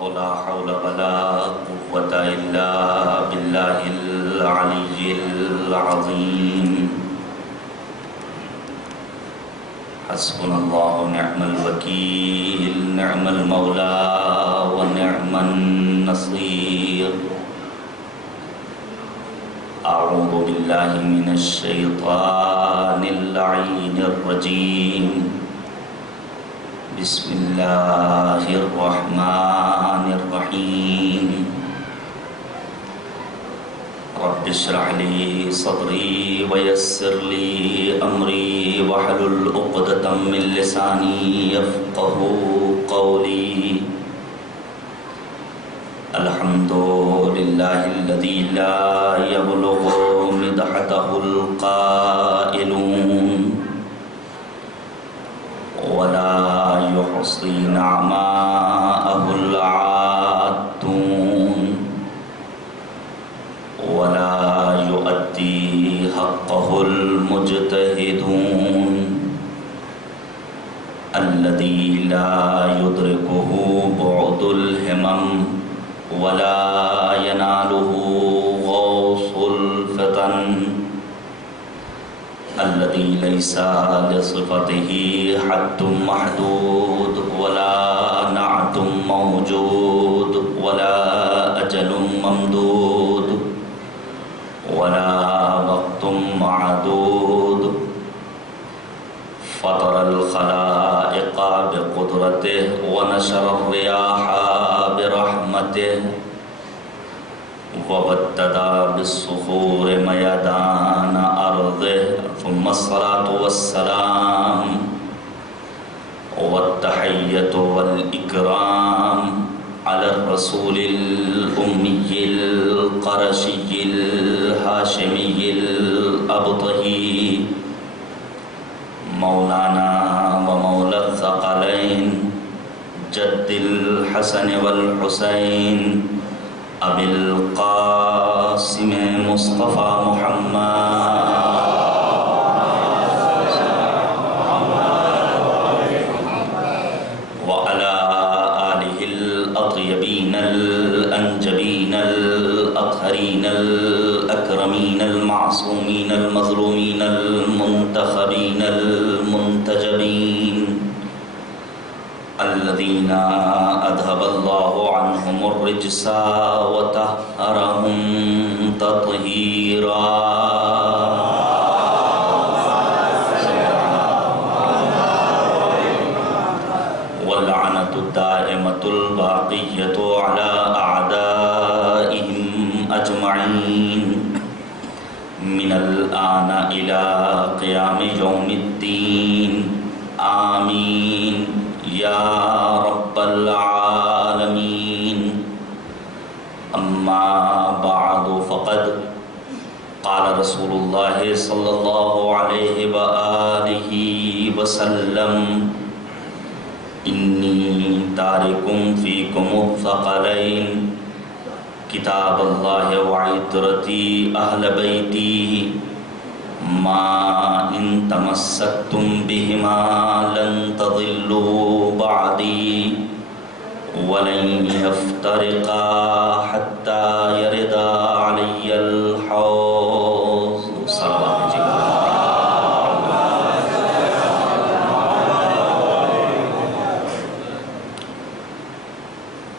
الله لا حول ولا قوة إلا بالله العلي العظيم حسبنا الله ونعم الوكيل نعم المولى ونعم النصير أعوذ بالله من الشيطان اللعين الرجيم بسم الله الرحمن الرحيم رب اشرح لي صدري ويسر لي أمري واحلل عقدة من لساني يفقهوا قولي الحمد لله الذي لا يبلغ مدحته القائلون ولا يحصي نعماءه العادون ولا يؤدي حقه المجتهدون الذي لا يدركه بعد الهمم ولا يناله غوص الفتن الذي ليس لصفته حد محدود ولا نعت موجود ولا أجل ممدود ولا وقت معدود فطر الخلائق بقدرته ونشر الرياح برحمته وبدد بالصخور ميدان أرضه ثم الصلاة والسلام والتحية والإكرام على الرسول الأمي القرشي الهاشمي الأبطحي مولانا ومولى الثقلين جد الحسن والحسين أبي القاسم مصطفى محمد وعلى آله الأطيبين الأنجبين الأطهرين الأكرمين المعصومين المظلومين المنتخبين المنتجبين الذين أذهب الله عنهم الرجس وطهرهم تطهيرا واللعنة الدائمة الباقية على أعدائهم أجمعين من الآن إلى قيام يوم الدين آمين یا رب العالمین اما بعد فقد قال رسول اللہ صلی اللہ علیہ وآلہ وسلم انی تارکم فیکم الثقلین کتاب اللہ وعطرتی اہل بیتی ما ان تمسکتم بہما لن تضلوا بعدی ولن یفترقا حتی یردا علی الحوض صلوات جی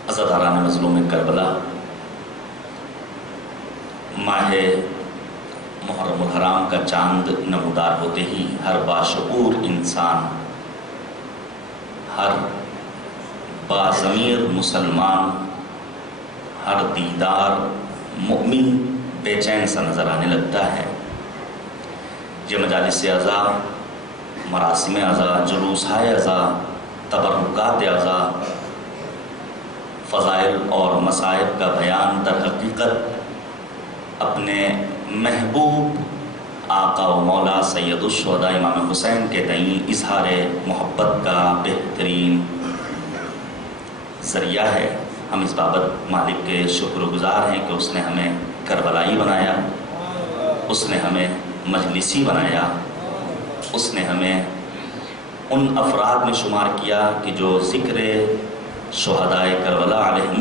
عزاداران مظلوم کربلا ماہ محرم الحرام کا چاند نمودار ہوتے ہی ہر باشعور انسان ہر باضمیر مسلمان ہر دیدار مؤمن بے چین سا نظر آنے لگتا ہے یہ مجالس عزا مراسم عزا جلوسۂ عزا تبرکات عزا فضائل اور مصائب کا بیان در حقیقت اپنے محبوب آقا و مولا سید الشہداء امام حسین کے تئیں اظہار محبت کا بہترین ذریعہ ہے. ہم اس بابت مالک کے شکر گزار ہیں کہ اس نے ہمیں کربلائی بنایا، اس نے ہمیں مجلسی بنایا، اس نے ہمیں ان افراد میں شمار کیا کہ جو ذکر شہدائے کربلا علیہم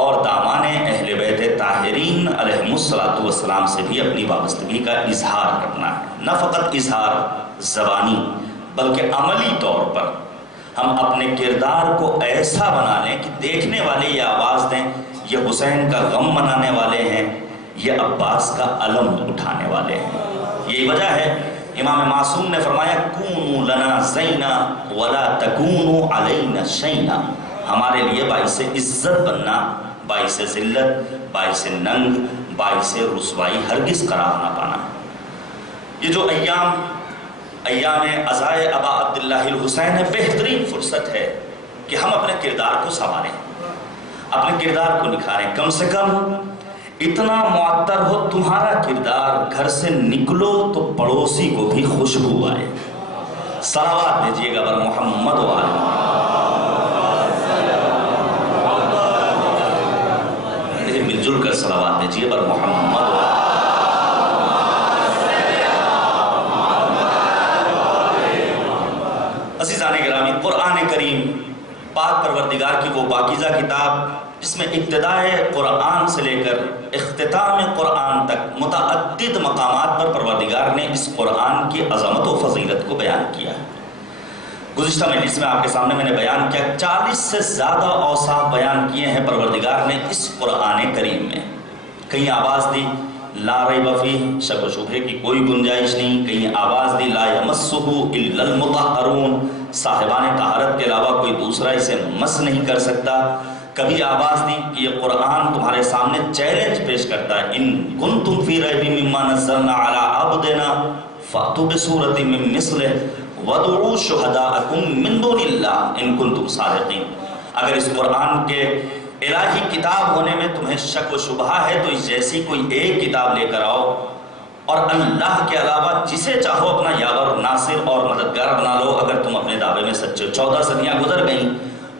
اور دامان اہل بیت طاہرین علیہم الصلوۃ سے بھی اپنی وابستگی کا اظہار کرنا ہے، نہ فقط اظہار زبانی بلکہ عملی طور پر ہم اپنے کردار کو ایسا بنا لیں کہ دیکھنے والے یہ آواز دیں یہ حسین کا غم منانے والے ہیں، یہ عباس کا علم اٹھانے والے ہیں۔ یہی وجہ ہے امام معصوم نے فرمایا کونوا لنا زینا ولا تکونوا علینا شینا، ہمارے لیے باعث عزت بننا، باعث ذلت، باعث ننگ، باعث رسوائی ہرگز قرار نہ پانا۔ یہ جو ایام عزائے ابا عبداللہ الحسین ہے، بہترین فرصت ہے کہ ہم اپنے کردار کو سنواریں، اپنے کردار کو نکھاریں، کم سے کم اتنا معطر ہو تمہارا کردار، گھر سے نکلو تو پڑوسی کو بھی خوشبو آئے۔ صلوات بھیجیے گا بر محمد و آل محمد، مل جل کر صلوات بھیجیے بر محمد و آل عزیزان گرامی۔ قرآن کریم پاک پروردگار کی وہ پاکیزہ کتاب جس میں ابتدائے قرآن سے لے کر اختتام قرآن تک متعدد مقامات پر پروردگار نے اس قرآن کی عظمت و فضیلت کو بیان کیا ہے۔ گزشتہ مجلس میں آپ کے سامنے میں نے بیان کیا 40 سے زیادہ اوصاف بیان کیے ہیں پروردگار نے اس قرآن کریم میں۔ کہیں آواز دی لا ریب فیہ، شک و شبہے کی کوئی گنجائش نہیں، کہیں آواز دی لا یمسہ الا المطہرون، صاحبان طہارت کے علاوہ کوئی دوسرا اسے مس نہیں کر سکتا۔ کبھی آواز دی کہ یہ قرآن تمہارے سامنے چیلنج پیش کرتا ہے، ان کنتم فی ریب مما نزلنا علی عبدنا فأتوا بسورۃ من مثلہ وادعوا شہداءکم من دون اللہ ان کنتم صادقین۔ اگر اس قرآن کے الہی کتاب ہونے میں تمہیں شک و شبہ ہے تو اس جیسی کوئی ایک کتاب لے کر آؤ، اور اللہ کے علاوہ جسے چاہو اپنا یاور، ناصر اور مددگار بنا لو اگر تم اپنے دعوے میں سچے ہو۔ 14 صدیاں گزر گئیں،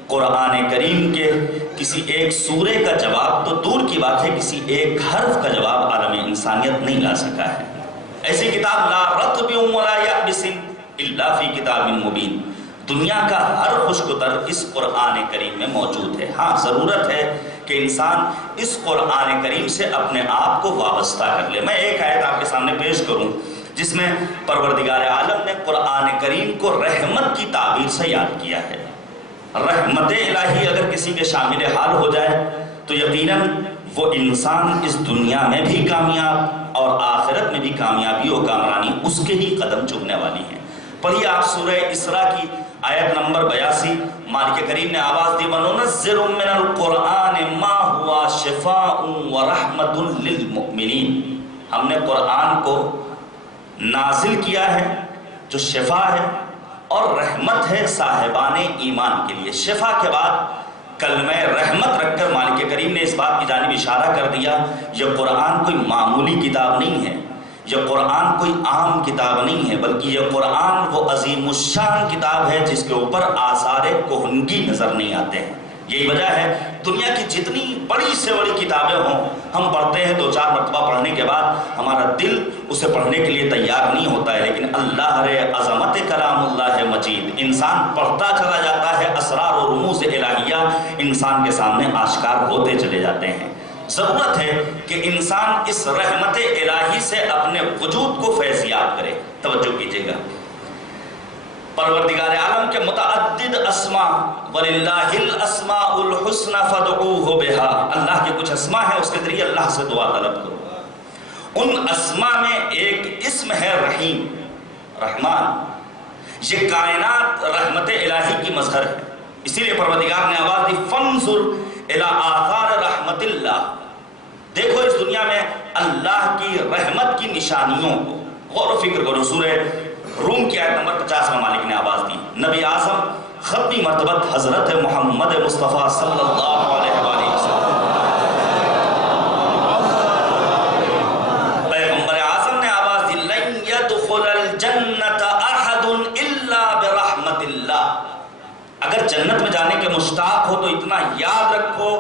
قرآن کریم کے کسی ایک سورے کا جواب تو دور کی بات ہے، کسی ایک حرف کا جواب عالم انسانیت نہیں لا سکا ہے۔ ایسی کتاب لا رطب ولا یابس الا فی کتاب مبین، دنیا کا ہر خشک تر اس قرآن کریم میں موجود ہے۔ ہاں ضرورت ہے کہ انسان اس قرآن کریم سے اپنے آپ کو وابستہ کر لے۔ میں ایک آیت آپ کے سامنے پیش کروں جس میں پروردگار عالم نے قرآن کریم کو رحمت کی تعبیر سے یاد کیا ہے۔ رحمت الہی اگر کسی کے شامل حال ہو جائے تو یقیناً وہ انسان اس دنیا میں بھی کامیاب اور آخرت میں بھی کامیابی و کامرانی اس کے ہی قدم چومنے والی ہیں۔ پڑھیے آپ سورہ اسراء کی آیت نمبر 82، مالک کریم نے آواز دی وَنُنَزِّلُ مِنَ الْقُرْآنِ مَا هُوَ شِفَاءٌ وَرَحْمَةٌ لِّلْمُؤْمِنِينَ، ہم نے قرآن کو نازل کیا ہے جو شفا ہے اور رحمت ہے صاحبان ایمان کے لیے۔ شفا کے بعد کلمہ رحمت رکھ کر مالک کریم نے اس بات کی جانب اشارہ کر دیا یہ قرآن کوئی معمولی کتاب نہیں ہے، یہ قرآن کوئی عام کتاب نہیں ہے، بلکہ یہ قرآن وہ عظیم الشان کتاب ہے جس کے اوپر آثار کہنگی نظر نہیں آتے ہیں۔ یہی وجہ ہے دنیا کی جتنی بڑی سے بڑی کتابیں ہوں، ہم پڑھتے ہیں 2-4 مرتبہ پڑھنے کے بعد ہمارا دل اسے پڑھنے کے لیے تیار نہیں ہوتا ہے، لیکن اللہ رے عظمت کلام اللہ مجید، انسان پڑھتا چلا جاتا ہے، اسرار و رموز الہیہ انسان کے سامنے آشکار ہوتے چلے جاتے ہیں۔ ضرورت ہے کہ انسان اس رحمت الہی سے اپنے وجود کو فیضیاب کرے۔ توجہ کیجئے گا، پروردگار عالم کے متعدد اسماء وَلِلَّهِ الْأَسْمَاءُ الْحُسْنَى فَادْعُوهُ بِهَا، اللہ کے کچھ اسماء ہیں، اس کے ذریعے اللہ سے دعا طلب کرو۔ ان اسماء میں ایک اسم ہے رحیم، رحمان، یہ کائنات رحمت الہی کی مظہر ہے، اسی لیے پروردگار نے آواز دی فَانظُرْ إِلَىٰ آثَارِ رحمت اللہ، دیکھو اس دنیا میں اللہ کی رحمت کی نشانیوں کو، غور و فکر کرو۔ سورہ روم کی آیت نمبر 50 میں مالک نے آواز دی نبی اعظم ختمی مرتبت حضرت محمد مصطفیٰ صلی اللہ علیہ وآلہ وسلم، پیغمبر اعظم نے آواز دی لن يدخل الجنت احد الا برحمت اللہ، اگر جنت میں جانے کے مشتاق ہو تو اتنا یاد رکھو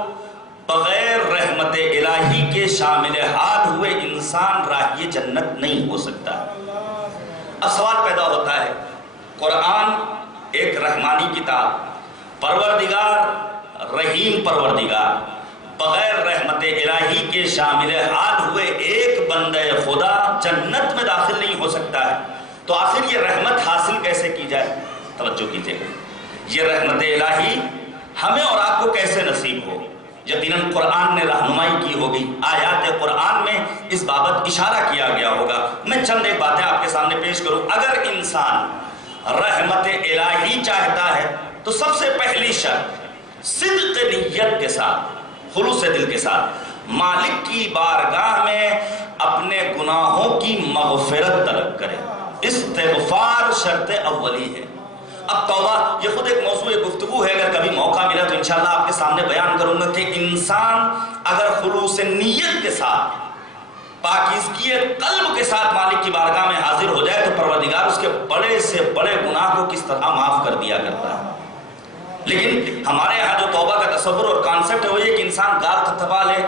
بغیر رحمت الہی کے شامل حال ہوئے انسان راہی جنت نہیں ہو سکتا۔ اب سوال پیدا ہوتا ہے، قرآن ایک رحمانی کتاب، پروردگار رحیم پروردگار، بغیر رحمت الہی کے شامل حال ہوئے ایک بندے خدا جنت میں داخل نہیں ہو سکتا ہے۔ تو آخر یہ رحمت حاصل کیسے کی جائے؟ توجہ کیجئے، یہ رحمت الہی ہمیں اور آپ کو کیسے نصیب ہو؟ یقیناً قرآن نے رہنمائی کی ہوگی، آیات قرآن میں اس بابت اشارہ کیا گیا ہوگا۔ میں چند ایک باتیں آپ کے سامنے پیش کروں۔ اگر انسان رحمت الہی چاہتا ہے تو سب سے پہلی شرط صدق نیت کے ساتھ، خلوص دل کے ساتھ مالک کی بارگاہ میں اپنے گناہوں کی مغفرت طلب کرے۔ استغفار شرط اولی ہے۔ اب توبہ یہ خود ایک موضوع گفتگو ہے، اگر کبھی موقع ملا تو انشاءاللہ آپ کے سامنے بیان کروں گا کہ انسان اگر خلوص نیت کے ساتھ، پاکیزگی قلب کے ساتھ مالک کی بارگاہ میں حاضر ہو جائے تو پروردگار اس کے بڑے سے بڑے گناہ کو کس طرح معاف کر دیا کرتا ہے۔ لیکن ہمارے یہاں جو توبہ کا تصور اور کانسیپٹ ہے وہ یہ کہ انسان گال تھپا لے،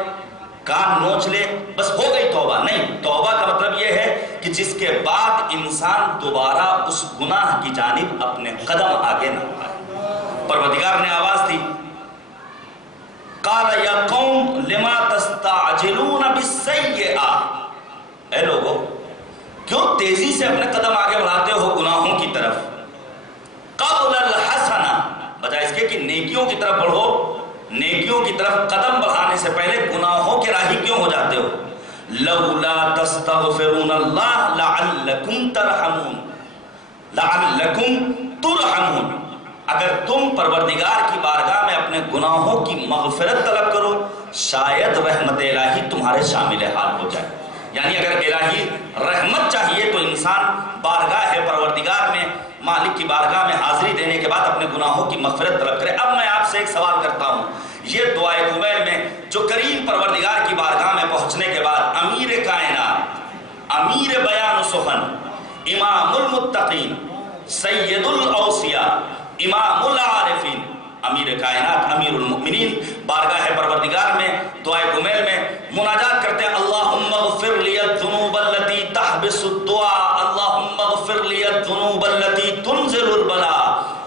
کان نوچ لے، بس ہو گئی توبہ۔ نہیں، توبہ کا مطلب یہ ہے کہ جس کے بعد انسان دوبارہ اس گناہ کی جانب اپنے قدم آگے نہ بڑھائے۔ پروردگار نے آواز دی، قال یا قوم لما تستعجلون بالسیئات، اے لوگو کیوں تیزی سے اپنے قدم آگے بڑھاتے ہو گناہوں کی طرف؟ قبل الحسنہ، بجائے اس کے کہ نیکیوں کی طرف بڑھو، نیکیوں کی طرف قدم بڑھانے سے پہلے گناہوں کے راہی کیوں ہو جاتے ہو؟ لولا تستغفرون اللہ لعلکم ترحمون، لعلکم ترحمون، اگر تم پروردگار کی بارگاہ میں اپنے گناہوں کی مغفرت طلب کرو شاید رحمت الہی تمہارے شامل حال ہو جائے۔ یعنی اگر الہی رحمت چاہیے تو انسان بارگاہ پروردگار میں، مالک کی بارگاہ میں حاضری دینے کے بعد اپنے گناہوں کی مغفرت طلب کرے۔ اب میں آپ سے ایک سوال کرتا ہوں، یہ دعائے قبیل میں جو کریم پروردگار کی بارگاہ میں پہنچنے کے بعد امیر کائنات، امیر بیان و سخن، امام المتقین، سید الاوصیاء، امام العارفین، امیر کائنات، امیر المؤمنین بارگاہ پروردگار میں دعائے قبیل میں مناجات کرتے ہیں، اللہم اغفر لی الذنوب التي تحبس الدعاء، اللہم اغفر لی الذنوب التي تنزل البلاء،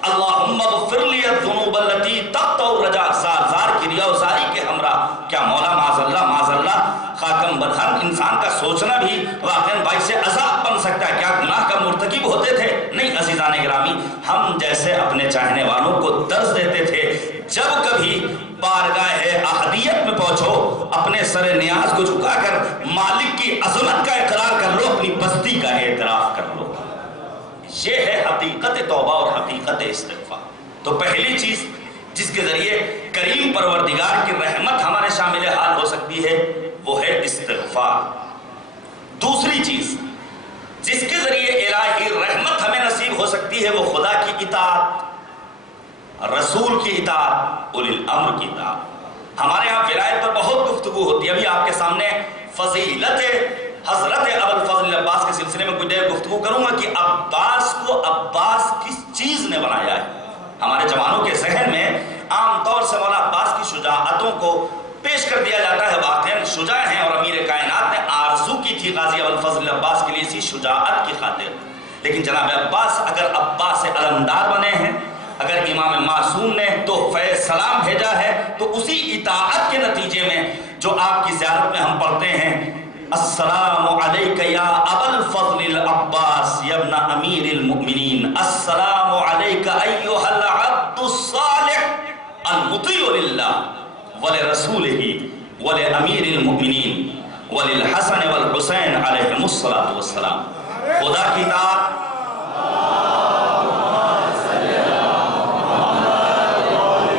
اللہم اغفر لی الذنوب التي تقطع الرجاء۔ زار کی ریا و زاری کے ہمراہ کیا مولا معاذ اللہ خاکم بدہن انسان کا سوچنا بھی واقعاً باعث عذاب بن سکتا ہے۔ کیا گناہ کا مرتکب ہوتے تھے؟ نہیں عزیزان گرامی، ہم جیسے اپنے چاہنے والوں کو درس دیتے تھے، جب کبھی بارگاہ احدیت میں پہنچو اپنے سر نیاز کو جھکا کر مالک کی عظمت کا اقرار کر لو، اپنی بستی کا اعتراف کر لو۔ یہ ہے حقیقت توبہ اور حقیقت استغفار۔ تو پہلی چیز جس کے ذریعے کریم پروردگار کی رحمت ہمارے شامل حال ہو سکتی ہے وہ ہے استغفار۔ دوسری چیز جس کے ذریعے الہی رحمت ہمیں نصیب ہو سکتی ہے وہ خدا کی اطاعت، رسول کی اطاعت، اولی الامر کی اطاعت۔ ہمارے ہاں ولایت پر بہت گفتگو ہوتی ہے، ابھی آپ کے سامنے فضیلت حضرت ابوالفضل عباس کے سلسلے میں کچھ دیر گفتگو کروں گا کہ عباس کو عباس کس چیز نے بنایا ہے۔ ہمارے جوانوں کے ذہن میں عام طور سے مولا عباس کی شجاعتوں کو پیش کر دیا جاتا ہے، واقعاً شجاع ہیں، اور امیر کائنات نے آرزو کی تھی غازی ابوالفضل عباس کے لیے اسی شجاعت کی خاطر۔ لیکن جناب عباس اگر عباس علمدار بنے ہیں، اگر امام معصوم نے تحفہ سلام بھیجا ہے تو اسی اطاعت کے نتیجے میں جو آپ کی زیارت میں ہم پڑھتے ہیں، السلام علیک یا ابا الفضل العباس یا ابن امیر المؤمنین، السلام علیک ایھا العبد الصالح المطیع للہ ولرسولہ ولامیر المؤمنین وللحسن والحسین علیہم الصلاۃ والسلام۔ خدا کی اطاعت،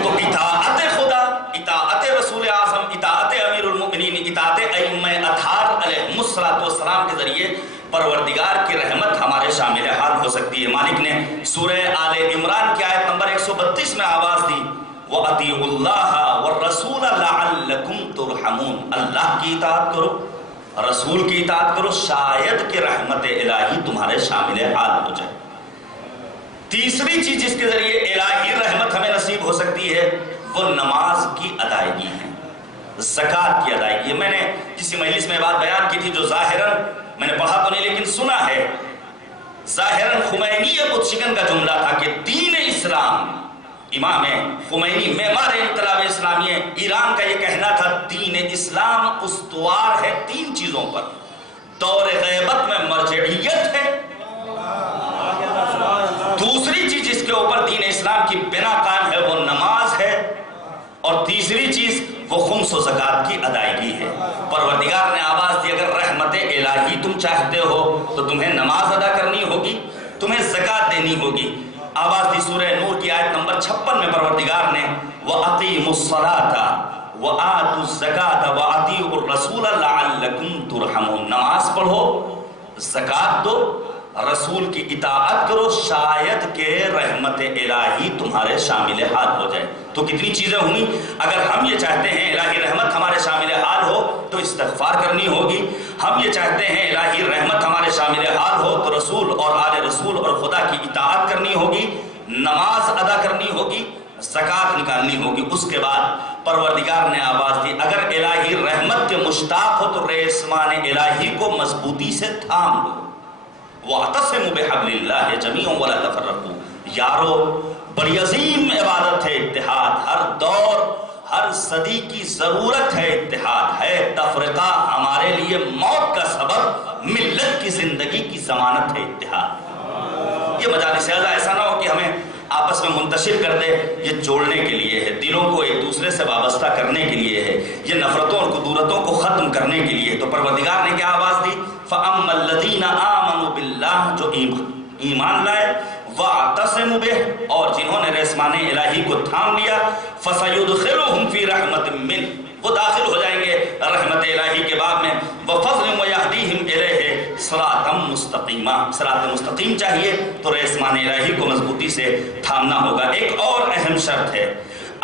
تو اطاعت خدا، اطاعت رسول اعظم، اطاعت امیر المؤمنین، اطاعت ائمہ اطہار علیہم الصلاۃ والسلام کے ذریعے پروردگار کی رحمت ہمارے شامل حال ہو سکتی ہے۔ مالک نے سورہ آل عمران کی آیت نمبر 132 میں آواز دی، وَأَطِيعُوا اللَّهَ وَالرَّسُولَ لَعَلَّكُمْ تُرْحَمُونَ، اللہ کی اطاعت کرو، رسول کی اطاعت کرو، شاید کہ رحمت الہی تمہارے شامل حال ہو جائے۔ تیسری چیز جس کے ذریعے الہی رحمت ہمیں نصیب ہو سکتی ہے وہ نماز کی ادائیگی ہے، زکوٰۃ کی ادائیگی ہے۔ میں نے کسی مجلس میں بات بیان کی تھی جو ظاہراً میں نے پڑھا تو نہیں لیکن سنا ہے، ظاہراً خمینی بت شکن کا جملہ تھا کہ دین اسلام امام خمینی معمار انقلاب اسلامی ایران کا یہ کہنا تھا دین اسلام استوار ہے 3 چیزوں پر. دور غیبت میں مرجعیت ہے، دوسری چیز جس کے اوپر دین اسلام کی بنا قائم ہے وہ نماز ہے، اور تیسری چیز وہ خمس و زکوٰۃ کی ادائیگی ہے. پروردگار نے آواز دی اگر رحمت الہی تم چاہتے ہو تو تمہیں نماز ادا کرنی ہوگی، تمہیں زکوٰۃ دینی ہوگی. آواز دی سورہ نور کی آیت نمبر 56 میں پروردگار نے وَأَقِيمُوا الصَّلَاةَ وَآتُوا الزَّكَاةَ وَأَطِيعُوا الرَّسُولَ لَعَلَّكُمْ تُرْحَمُونَ، نماز پڑھو، زکوٰۃ دو، رسول کی اطاعت کرو شاید کہ رحمت الہی تمہارے شامل حال ہو جائے. تو کتنی چیزیں ہوئیں. اگر ہم یہ چاہتے ہیں الہی رحمت ہمارے شامل حال ہو تو استغفار کرنی ہوگی. ہم یہ چاہتے ہیں الہی رحمت ہمارے شامل حال ہو تو رسول اور آل رسول اور خدا کی اطاعت کرنی ہوگی، نماز ادا کرنی ہوگی، زکوٰۃ نکالنی ہوگی. اس کے بعد پروردگار نے آواز دی اگر الہی رحمت کے مشتاق ہو تو ریسمان الہی کو مضبوطی سے تھام لو. وَاعْتَصِمُوا بِحَبْلِ اللَّهِ جَمِيعًا وَلَا تَفَرَّقُوا. یارو بڑی عظیم عبادت ہے اتحاد. ہر دور ہر صدی کی ضرورت ہے اتحاد. ہے تفرقہ ہمارے لیے موت کا سبب، ملت کی زندگی کی ضمانت ہے اتحاد. یہ مجالس اعلیٰ ایسا نہ ہو کہ ہمیں آپس میں منتشر کر دے. یہ جوڑنے کے لیے ہے، دلوں کو ایک دوسرے سے وابستہ کرنے کے لیے ہے، یہ نفرتوں اور کدورتوں کو ختم کرنے کے لیے. تو پروردگار نے کیا آواز دی فَأَمَّا الَّذِينَ آمَنُوا بِاللَّهِ، جو ایمان لائے، وَاعْتَصِمُوا بِهِ، اور جنہوں نے ریسمان الہی کو تھام لیا، فَسَيُدْخِلُهُمْ فِي رَحْمَةٍ مِّنْهُ، وہ داخل ہو جائیں گے رحمت الہی کے باب میں. وَفَضْلٍ وَيَهْدِيهِمْ إِلَيْهِ صِرَاطًا مُسْتَقِيمًا، صراط مستقیم چاہیے تو ریسمان الہی کو مضبوطی سے تھامنا ہوگا. ایک اور اہم شرط ہے،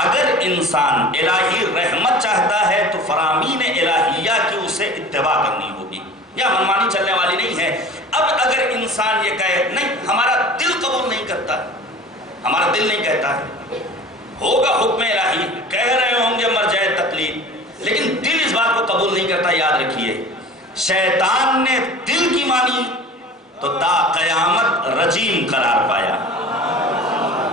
اگر انسان الہی رحمت چاہتا ہے تو فرامین الہیہ کی اسے اتباع کرنی ہوگی، یا منمانی چلنے والی نہیں ہے. اب اگر انسان یہ کہے نہیں ہمارا دل قبول نہیں کرتا، ہمارا دل نہیں کہتا ہے، ہوگا حکم الہی، کہہ رہے ہوں گے مرجع تقلید، لیکن دل اس بات کو قبول نہیں کرتا. یاد رکھیے شیطان نے دل کی مانی تو تا قیامت رجیم قرار پایا.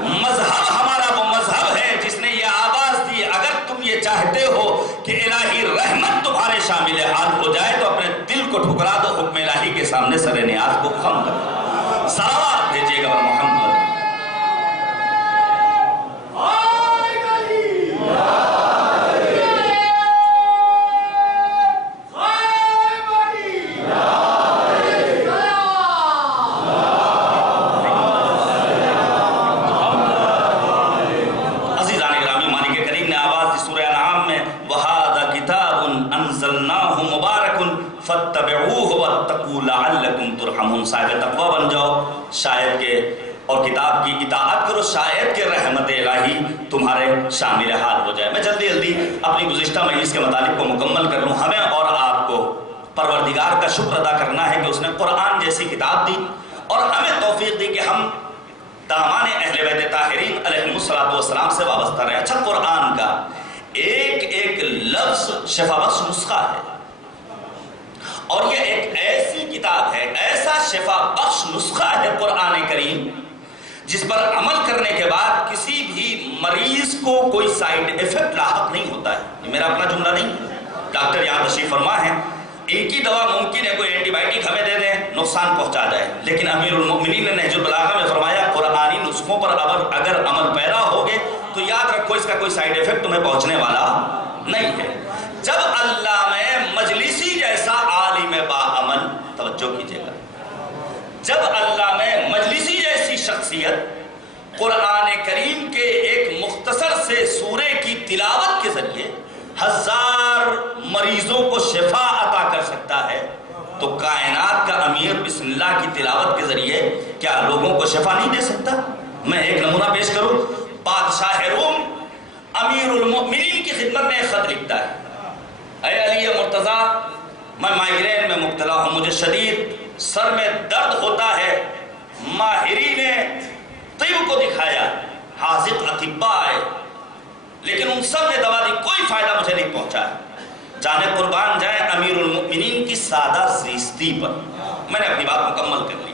مذہب ہمارا وہ مذہب ہے جس نے یہ آواز دی اگر تم یہ چاہتے ہو کہ الہی رحمت تمہارے شامل حال ہو جائے تو اپنے دل کو ٹھکرا دو، حکم الہی کے سامنے سر نیاز کو خم کر دو. صلوات بھیجیے گا محمد. صاحب تقوی بن جاؤ شاید کے، اور کتاب کی اطاعت کرو شاید کہ رحمت الہی تمہارے شامل حال ہو جائے. میں جلدی جلدی اپنی گزشتہ مجلس کے مطالب کو مکمل کر لوں. ہمیں اور آپ کو پروردگار کا شکر ادا کرنا ہے کہ اس نے قرآن جیسی کتاب دی اور ہمیں توفیق دی کہ ہم دامان اہل بیت طاہرین علیہم الصلوۃ والسلام سے وابستہ رہے. اچھا قرآن کا ایک ایک لفظ شفا بخش نسخہ ہے، اور یہ ایک ایسی کتاب ہے، ایسا شفا بخش نسخہ ہے قرآن کریم جس پر عمل کرنے کے بعد کسی بھی مریض کو کوئی سائیڈ ایفیکٹ لاحق نہیں ہوتا ہے. یہ میرا اپنا جملہ نہیں ہے، ڈاکٹر یہاں تشریف فرما ہے. ان کی دوا ممکن ہے کوئی اینٹی بائیوٹک ہمیں دے دیں نقصان پہنچا جائے، لیکن امیر المؤمنین نے نہج البلاغہ میں فرمایا قرآنی نسخوں پر اگر عمل پیرا ہوگے تو یاد رکھو اس کا کوئی سائیڈ ایفیکٹ تمہیں پہنچنے والا نہیں ہے. جب علامہ مجلسی جیسا عالم باعمل، توجہ کیجیے گا، جب علامہ مجلسی جیسی شخصیت قرآن کریم کے ایک مختصر سے سورے کی تلاوت کے ذریعے 1000 مریضوں کو شفا عطا کر سکتا ہے تو کائنات کا امیر بسم اللہ کی تلاوت کے ذریعے کیا لوگوں کو شفا نہیں دے سکتا؟ میں ایک نمونہ پیش کروں. بادشاہ روم امیر المؤمنین کی خدمت میں ایک خط لکھتا ہے، اے علی مرتضیٰ میں مائیگرین میں مبتلا ہوں، مجھے شدید سر میں درد ہوتا ہے، ماہرین طب کو دکھایا، حاذق اطباء آئے، لیکن ان سب نے دوا دی، کوئی فائدہ مجھے نہیں پہنچا. جانے قربان جائیں امیر المؤمنین کی سادہ زیستی پر. میں نے اپنی بات مکمل کر لی.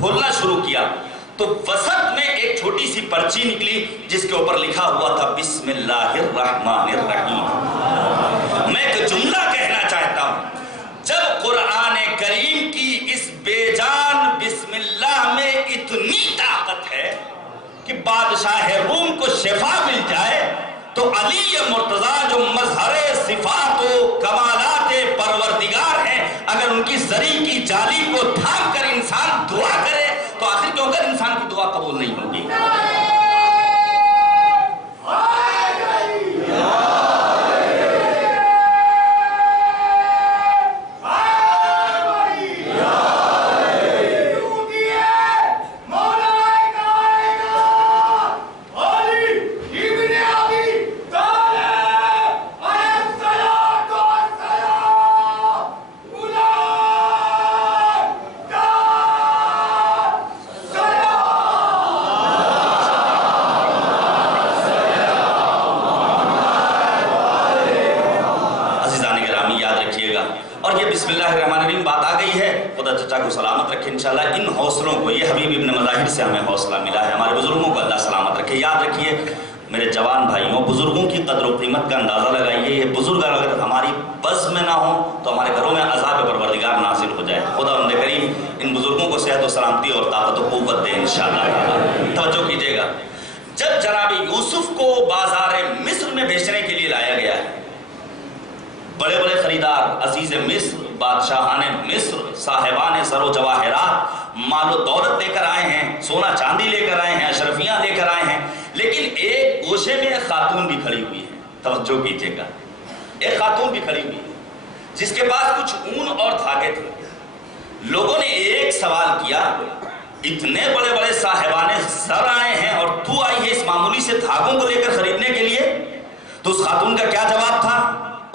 کھولنا شروع کیا تو وسط میں ایک چھوٹی سی پرچی نکلی جس کے اوپر لکھا ہوا تھا بسم اللہ الرحمن الرحیم۔ میں ایک جملہ کہنا چاہتا ہوں، جب قرآن کریم کی اس بے جان بسم اللہ میں اتنی طاقت ہے کہ بادشاہ روم کو شفا مل جائے، تو علی مرتضیٰ جو مظہر صفات و کمالات پروردگار ہیں، اگر ان کی زری کی جالی کو تھام کر انسان دعا کرے تو آخر کیوں کر انسان کی دعا قبول نہیں ہوگی؟ بسم اللہ الرحمن الرحیم بات آ گئی ہے، خدا چچا کو سلامت رکھے انشاءاللہ۔ ان حوصلوں کو، یہ حبیب ابن مظاہر سے ہمیں حوصلہ ملا ہے، ہمارے بزرگوں کو اللہ سلامت رکھے۔ یاد رکھیے میرے جوان بھائیوں، بزرگوں کی قدر و قیمت کا اندازہ لگائیے۔ یہ بزرگ اگر ہماری بز میں نہ ہوں تو ہمارے گھروں میں عذاب پروردگار نازل ہو جائے۔ خدا بند کریم ان بزرگوں کو صحت و سلامتی اور طاقت و قوت دے انشاءاللہ۔ توجہ کیجیے گا، جب جناب یوسف کو بازار مصر میں بیچنے کے لیے لایا گیا ہے، بڑے بڑے خریدار عزیز مصر، بادشاہان مصر، صاحبان زر و جواہرات مال و دولت لے کر آئے ہیں، سونا چاندی لے کر آئے ہیں، اشرفیاں لے کر آئے ہیں، لیکن ایک گوشے میں ایک خاتون بھی کھڑی ہوئی ہے۔ توجہ کیجیے گا، ایک خاتون بھی کھڑی ہوئی ہے جس کے پاس کچھ اون اور دھاگے تھے۔ لوگوں نے ایک سوال کیا، اتنے بڑے بڑے صاحبان زر آئے ہیں اور تو آئی ہے اس معمولی سے دھاگوں کو لے کر خریدنے کے لیے؟ تو اس خاتون کا کیا جواب تھا؟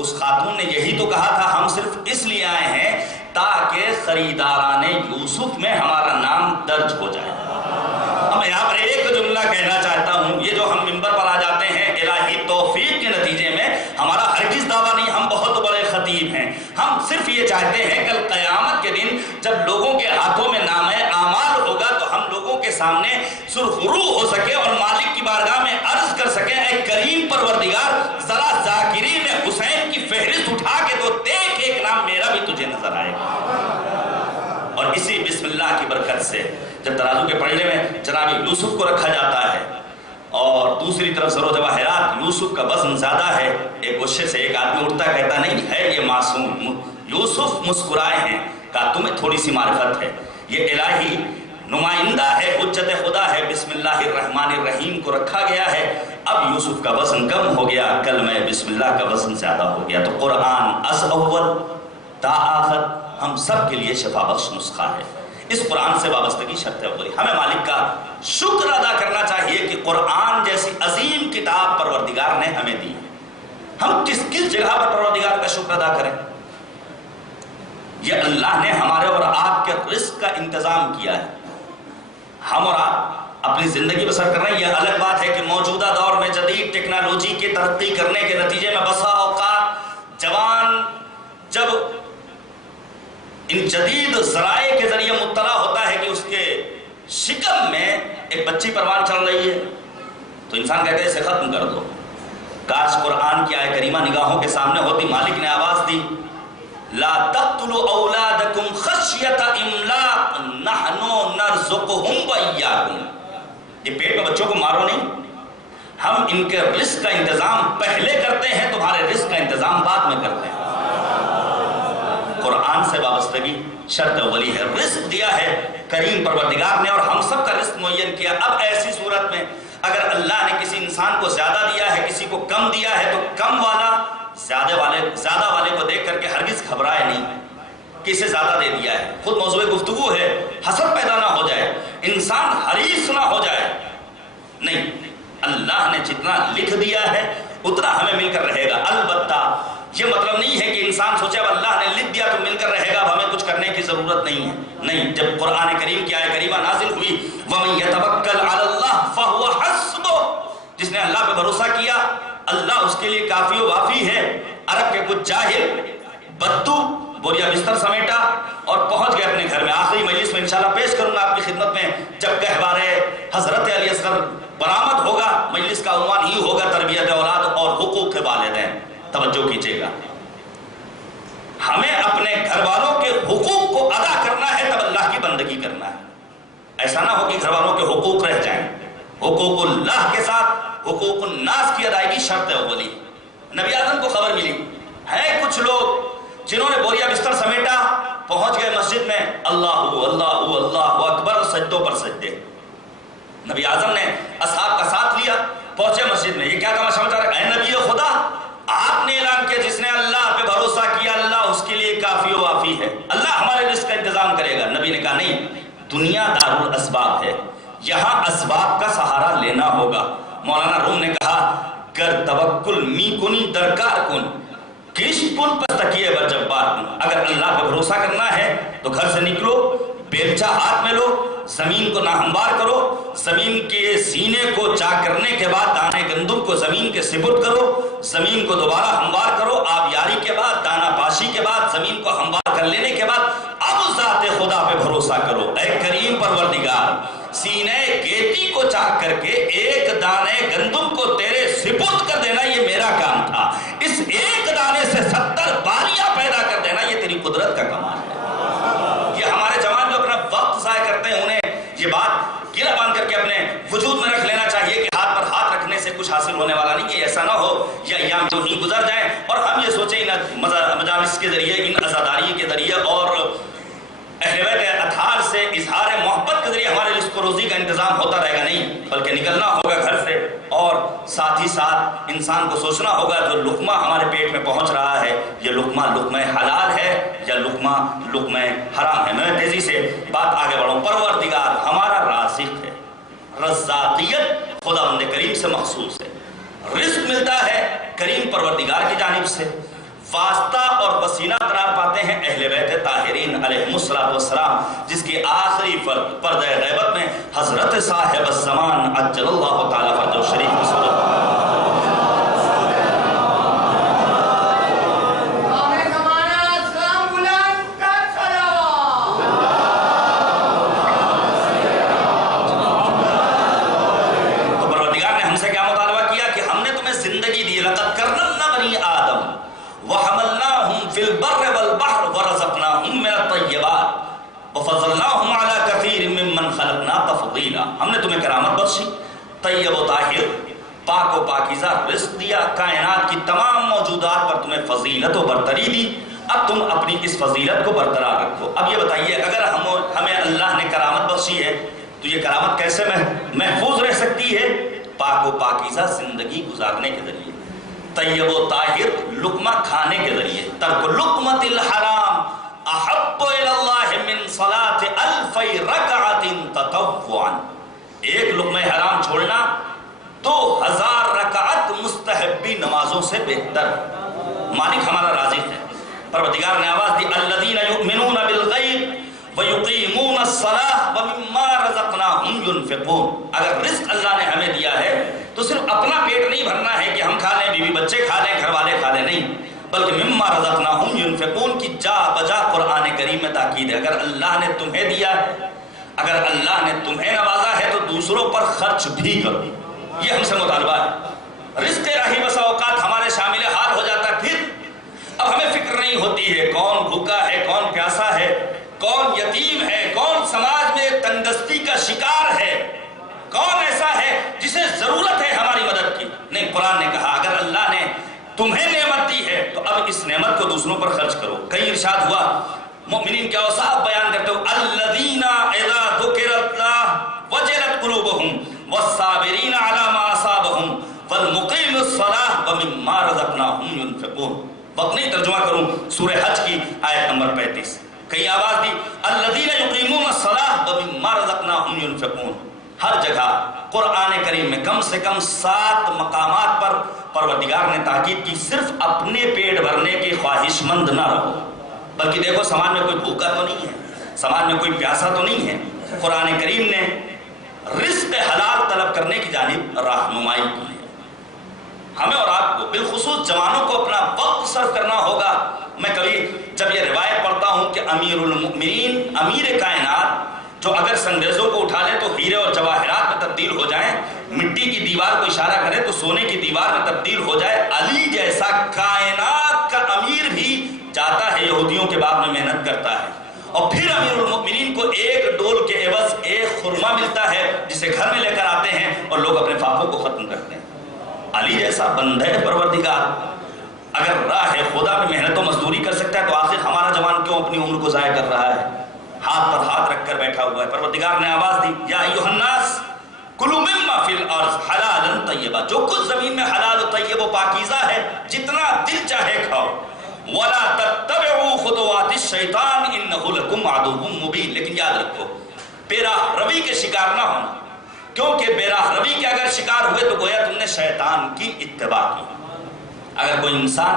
اس خاتون نے یہی تو کہا تھا، ہم صرف اس لیے آئے ہیں تاکہ خریداران یوسف میں ہمارا نام درج ہو جائے۔ اب میں یہاں پر ایک جملہ کہنا چاہتا ہوں، یہ جو ہم منبر پر آ جاتے ہیں الہی توفیق کے نتیجے میں، ہمارا ہرگز دعویٰ نہیں ہم بہت بڑے خطیب ہیں، ہم صرف یہ چاہتے ہیں کل قیامت کے دن جب لوگوں کے ہاتھوں میں نامہ اعمال ہوگا تو ہم لوگوں کے سامنے سرخرو ہو سکے اور مالک کی بارگاہ میں عرض کر سکے، اے کریم پروردگار ذرا ذاکرین حسین کی فہرست اٹھا کے تو دیکھ، ایک نام میرا بھی تجھے نظر آئے گا۔ اور اسی بسم اللہ کی برکت سے جب ترازو کے پلڑے میں جناب یوسف کو رکھا جاتا ہے اور دوسری طرف زر و جواہرات، یوسف کا وزن زیادہ ہے، ایک غصے سے ایک آدمی اٹھتا کہتا نہیں ہے یہ معصوم، یوسف مسکرائے ہیں، کہا تمہیں تھوڑی سی معرفت ہے، یہ الہی نمائندہ ہے، حجت خدا ہے، بسم اللہ الرحمن الرحیم کو رکھا گیا ہے، اب یوسف کا وزن کم ہو گیا، کلمہ بسم اللہ کا وزن زیادہ ہو گیا۔ تو قرآن از اول تا آخر ہم سب کے لیے شفا بخش نسخہ ہے۔ اس قرآن سے وابستگی شرط اولی، ہمیں مالک کا شکر ادا کرنا چاہیے کہ قرآن جیسی عظیم کتاب پروردگار نے ہمیں دی ہے۔ ہم کس کس جگہ پر پروردگار کا شکر ادا کریں؟ یہ اللہ نے ہمارے اور آپ کے رزق کا انتظام کیا ہے، ہم اور آپ اپنی زندگی بسر کر رہے ہیں۔ یہ الگ بات ہے کہ موجودہ دور میں جدید ٹیکنالوجی کی ترقی کرنے کے نتیجے میں بسا اوقات جوان جب ان جدید ذرائع کے ذریعے مطلع ہوتا ہے کہ اس کے شکم میں ایک بچی پروان چل رہی ہے تو انسان کہتے ہیں اسے ختم کر دو۔ کاش قرآن کی آیت کریمہ نگاہوں کے سامنے ہوتی۔ مالک نے آواز دی، لا تقتلوا اولادکم خشیت املاق نحن نرزقہم وایاکم، یہ پیٹ میں بچوں کو مارو نہیں، ہم ان کے رزق کا انتظام پہلے کرتے ہیں، تمہارے رزق کا انتظام بعد میں کرتے ہیں۔ قرآن سے وابستگی شرط اولی ہے، رزق دیا ہے کریم پروردگار نے اور ہم سب کا رزق معین کیا۔ اب ایسی صورت میں اگر اللہ نے کسی انسان کو زیادہ دیا ہے، کسی کو کم دیا ہے، تو کم والا زیادہ والے کو دیکھ کر کے ہرگز گھبرائے نہیں کہ اسے زیادہ دے دیا ہے۔ خود موضوع گفتگو ہے، حسد پیدا نہ ہو جائے، انسان حریص نہ ہو جائے، نہیں، اللہ نے جتنا لکھ دیا ہے اتنا ہمیں مل کر رہے گا۔ البتہ یہ مطلب نہیں ہے کہ انسان سوچے اب اللہ نے لکھ دیا تو مل کر رہے گا، اب ہمیں کچھ کرنے کی ضرورت نہیں ہے۔ نہیں، جب قرآن کریم کی آیت کریمہ نازل ہوئی، وَمَن يَتَوَكَّلْ عَلَى اللَّهِ فَهُوَ حَسْبُهُ، جس نے اللہ پہ بھروسہ کیا اللہ اس کے لیے کافی و وافی ہے۔ عرب کے کچھ جاہل بدو بوریا بستر سمیٹا اور پہنچ گئے اپنے گھر میں. آخری مجلس میں انشاءاللہ پیش کروں گا آپ کی خدمت میں, جب گہوارے حضرت علی اصغر برآمد ہوگا, مجلس کا عنوان ہی ہوگا تربیت اولاد اور حقوق والدین. توجہ کیجیے گا, ہمیں اپنے گھر والوں کے حقوق کو ادا کرنا ہے, تب اللہ کی بندگی کرنا ہے. ایسا نہ ہو کہ گھر والوں کے حقوق رہ جائیں. حقوق اللہ کے ساتھ حقوق الناس کی ادائیگی شرط ہے اولی. نبی اعظم کو خبر ملی ہے کچھ لوگ جنہوں نے بوریا بستر سمیٹا, پہنچ گئے مسجد میں, اللہ اللہ اللہ اکبر, سجدوں پر سجدے. نبی اعظم نے اصحاب کا ساتھ لیا, پہنچے مسجد میں. یہ کیا تماشا مچا رہا ہے؟ اے نبی خدا, آپ نے اعلان کیا جس نے اللہ پہ بھروسہ کیا اللہ اس کے لیے کافی و وافی ہے, اللہ ہمارے رزق کا انتظام کرے گا. نبی نے کہا نہیں, دنیا دار الاسباب ہے, یہاں اسباب کا سہارا لینا ہوگا. مولانا روم نے کہا گر توکل می کنی درکار کن, کشت پن پر تکیے بر جبار کن. اگر اللہ پہ بھروسہ کرنا ہے تو گھر سے نکلو, بیلچہ ہاتھ میں لو, زمین کو نہ ہموار کرو, زمین کے سینے کو چاک کرنے کے بعد دانے گندم کو زمین کے سپرد کرو, زمین کو دوبارہ ہموار کرو, آبیاری کے بعد دانہ پاشی کے بعد زمین کو ہموار کر لینے کے بعد اب ذات خدا پہ بھروسہ کرو. اے کریم پروردگار, سینے گیٹی کو چاک کر کے ایک دانے گندم کو تیرے سپرد کر دینا یہ میرا کام تھا, اس ایک دانے سے 70 باریاں پیدا کر دینا یہ تیری قدرت کا کمال ہے. یہ ہمارے جوان جو اپنا وقت ضائع کرتے ہیں, انہیں یہ بات گرہ باندھ کر کے اپنے وجود میں رکھ لینا چاہیے کہ ہاتھ پر ہاتھ رکھنے سے کچھ حاصل ہونے والا نہیں. کہ ایسا نہ ہو یا ایام یوں ہی گزر جائیں اور ہم یہ سوچیں ان مجالس کے ذریعے, ان عزاداری کے ذریعے اور اہل بیت اطہار سے اظہار محبت کے ذریعے ہمارے رزق و روزی کا انتظام ہوتا رہے گا. نہیں, بلکہ نکلنا ہوگا گھر سے, اور ساتھ ہی ساتھ انسان کو سوچنا ہوگا جو لقمہ ہمارے پیٹ میں پہنچ رہا ہے یہ لقمہ لقمہ حلال ہے یا لقمہ لقمہ حرام ہے. میں تیزی سے بات آگے بڑھوں. پروردگار ہمارا رازق ہے, رزاقیت خداوند کریم سے مخصوص ہے, رزق ملتا ہے کریم پروردگار کی جانب سے. واسطہ اور وسیلہ قرار پاتے ہیں اہل بیت طاہرین علیہم السلام, جس کی آخری پردہ غیبت میں حضرت صاحب الزمان عجل اللہ تعالیٰ فرجہ شریف کی صورت. تو پروردگار نے ہم سے کیا مطالبہ کیا کہ ہم نے تمہیں زندگی دی, لقد کرمنا بنی آدم وحملناهم في البر والبحر ورزقناهم من الطيبات وفضلناهم على كثير ممن خلقنا تفضيلا. ہم نے تمہیں کرامت بخشی, طیب و طاہر, پاک و پاکیزہ رزق دیا, کائنات کی تمام موجودات پر تمہیں فضیلت و برتری دی. اب تم اپنی اس فضیلت کو برقرار رکھو. اب یہ بتائیے اگر ہمیں اللہ نے کرامت بخشی ہے تو یہ کرامت کیسے محفوظ رہ سکتی ہے؟ پاک و پاکیزہ زندگی گزارنے کے ذریعے, طیب و طاہر لقمہ کھانے کے ذریعے. ترک لقمۃ الحرام احب الی اللہ من صلاۃ الف رکعۃ تطوعا. ایک لقمہ حرام چھوڑنا 2000 رکعت مستحبی نمازوں سے بہتر. مالک ہمارا رازق ہے. پروردگار نے آواز دی الذین یؤمنون بالغیب وَيُقِيمُونَ الصَّلَاةَ وَمِمَّا رَزَقْنَاهُمْ يُنْفِقُونَ. اگر رزق اللہ نے ہمیں دیا ہے تو صرف اپنا پیٹ نہیں بھرنا ہے کہ ہم کھا لیں, بیوی بچے کھا لیں, گھر والے کھا لیں, نہیں, بلکہ مِمَّا رَزَقْنَاهُمْ يُنْفِقُونَ کی جا بجا قرآن کریم میں تاکید ہے. اگر اللہ نے تمہیں دیا ہے, اگر اللہ نے تمہیں نوازا ہے تو دوسروں پر خرچ بھی کرو. یہ ہم سے مطالبہ ہے. رزق الہی بسا اوقات ہمارے شامل حال ہو جاتا ہے, پھر اب ہمیں فکر نہیں ہوتی ہے کون بھوکا ہے, کون پیاسا ہے, کون یتیم ہے, کون سماج میں تنگستی کا شکار ہے, کون ایسا ہے جسے ضرورت ہے ہماری مدد کی. نہیں, قرآن نے کہا اگر اللہ نے تمہیں نعمت دی ہے تو اب اس نعمت کو دوسروں پر خرچ کرو. کہیں ارشاد ہوا مومنین کے اوصاف بیان کرتے ہو الذین اذا ذکر اللہ وجلت قلوبہم والصابرین علی ما اصابہم والمقیم الصلاۃ ومما رزقناہم ينفقون. وقت نہیں ترجمہ کروں سورہ حج کی آیت نمبر 35. کئی آواز دی الذین یقیمون الصلاۃ ومما رزقناہم ينفقون. ہر جگہ قرآن کریم میں کم سے کم 7 مقامات پر پروردگار نے تاکید کی صرف اپنے پیٹ بھرنے کے خواہش مند نہ رہو, بلکہ دیکھو سماج میں کوئی بھوکا تو نہیں ہے, سماج میں کوئی پیاسا تو نہیں ہے. قرآن کریم نے رزق حلال طلب کرنے کی جانب رہنمائی کی ہے. ہمیں اور آپ کو بالخصوص جوانوں کو اپنا وقت صرف کرنا ہوگا. میں کبھی جب یہ روایت امیر المؤمنین، امیر کائنات، جو اگر سنگریزوں کو اٹھا لے تو ہیرے اور جواہرات میں تبدیل ہو جائیں، مٹی کی دیوار کو اشارہ کرے تو سونے کی دیوار میں تبدیل ہو جائے، علی جیسا کائنات کا امیر بھی جاتا ہے یہودیوں کے باب میں محنت کرتا ہے، اور پھر امیر المؤمنین کو ایک ڈول کے عوض ایک خرما ملتا ہے جسے گھر میں لے کر آتے ہیں اور لوگ اپنے پاپوں کو ختم کرتے ہیں۔ علی جیسا بندہ پروردگار اگر راہ خدا میں محنت و مزدوری کر سکتا ہے تو آخر ہمارا جوان کیوں اپنی عمر کو ضائع کر رہا ہے، ہاتھ پر ہاتھ رکھ کر بیٹھا ہوا ہے۔ پروردگار نے آواز دی، یا ایھا الناس کلوا مما فی الارض حلالا طیبا، جو کچھ زمین میں حلال و طیب و پاکیزہ ہے جتنا دل چاہے کھاؤ، ولا تتبعوا خطوات الشیطان انہ لکم عدو مبین، لیکن یاد رکھو بے راہ روی کے شکار نہ ہونا، کیونکہ بے راہ روی کے اگر شکار ہوئے تو گویا تم نے شیطان کی اتباع کی۔ اگر کوئی انسان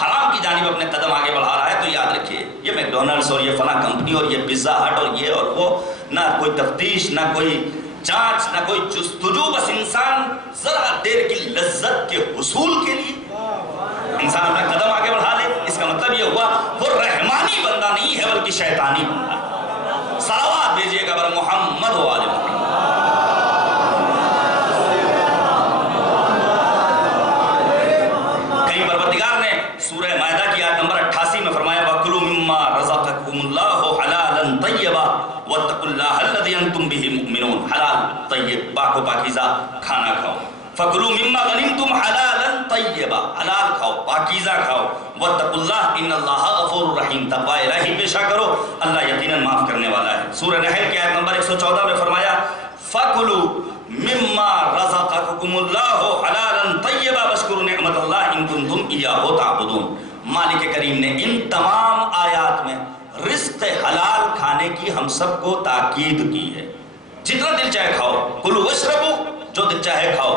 حرام کی جانب اپنے قدم آگے بڑھا رہا ہے تو یاد رکھیے یہ میکڈونلڈس اور یہ فلاں کمپنی اور یہ پیزا ہٹ اور یہ اور وہ، نہ کوئی تفتیش، نہ کوئی جانچ، نہ کوئی جستجو، بس انسان ذرا دیر کی لذت کے حصول کے لیے انسان اپنا قدم آگے بڑھا لے، اس کا مطلب یہ ہوا وہ رحمانی بندہ نہیں ہے بلکہ شیطانی بندہ۔ صلوات بھیجیے گا بر محمد و آل محمد۔ کہیں پروردگار نے سورہ مائدہ کی آیت نمبر 88 میں فرمایا وَكُلُوا مِمَّا رَزَقَكُمُ اللَّهُ حَلَالًا طَيِّبًا وَاتَّقُوا اللَّهَ الَّذِي أَنتُم بِهِ مُؤْمِنُونَ، حلال طیب پاک و پاکیزہ کھانا کھاؤ۔ فَكُلُوا مِمَّا غَنِمْتُمْ حَلَالًا طَيِّبًا، حلال کھاؤ پاکیزہ کھاؤ، وَاتَّقُوا اللَّهَ إِنَّ اللَّهَ غَفُورٌ رَحِيمٌ، تقوی الہی پیشہ کرو، اللہ یقیناً معاف کرنے والا ہے۔ سورہ نحل کی آیت نمبر 114 میں فرمایا فَكُلُوا مما رزقكم الله حلالا طیبا واشکروا نعمت اللہ ان کنتم ایاہ تعبدون۔ مالک کریم نے ان تمام آیات میں رزق حلال کھانے کی ہم سب کو تاکید کی ہے۔ جتنا دل چاہے کھاؤ، کلوا واشربوا، جو دل چاہے کھاؤ،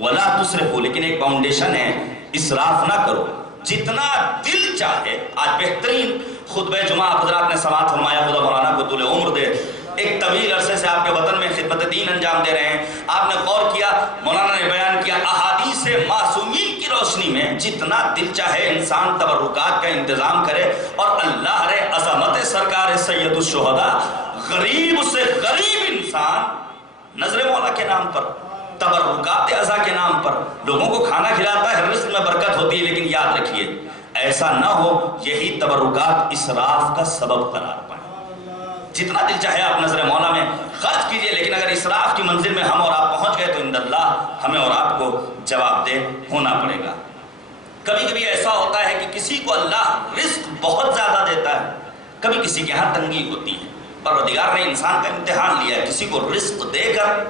ولا تسرفوا، لیکن ایک باؤنڈیشن ہے، اسراف نہ کرو، جتنا دل چاہے۔ آج بہترین خطبہ جمعہ حضرات نے سماعت فرمایا، خدا مولانا کو طول عمر دے، ایک طویل عرصے سے آپ کے وطن میں خدمت دین انجام دے رہے ہیں، آپ نے غور کیا، مولانا نے بیان کیا، احادیث معصومین کی روشنی میں جتنا دل چاہے انسان تبرکات کا انتظام کرے، اور اللہ رے عظمت سرکار سید الشہداء، غریب سے غریب انسان نظر مولا کے نام پر، تبرکات عزا کے نام پر لوگوں کو کھانا کھلاتا ہے، رزق میں برکت ہوتی ہے، لیکن یاد رکھیے ایسا نہ ہو یہی تبرکات اسراف کا سبب قرار پائیں۔ جتنا دل چاہے آپ نظر مولا میں خرچ کیجئے، لیکن اگر اسراف کی منزل میں ہم اور آپ پہنچ گئے تو عند اللہ ہمیں اور آپ کو جواب دہ ہونا پڑے گا۔ کبھی کبھی ایسا ہوتا ہے کہ کسی کو اللہ رزق بہت زیادہ دیتا ہے، کبھی کسی کے ہاں تنگی ہوتی ہے۔ پروردگار نے انسان کا امتحان لیا ہے، کسی کو رزق دے کر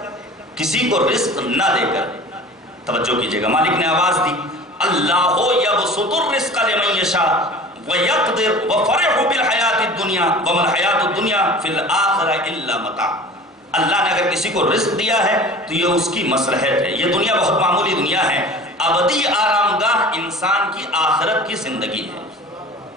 کسی کو رزق نہ دے کر۔ توجہ کیجئے گا، مالک نے آواز دی اللہ یبسط الرزق لمن یشاء وَيَقْدِرُ وَفَرِحُ بِالْحَيَاةِ الدُّنْيَا وَمَا الْحَيَاةُ الدُّنْيَا فِي الْآخِرَةِ إِلَّا مَتَاعٌ۔ اللہ نے اگر کسی کو رزق دیا ہے تو یہ اس کی مصلحت ہے، یہ دنیا بہت معمولی دنیا ہے، ابدی آرام گاہ انسان کی آخرت کی زندگی ہے۔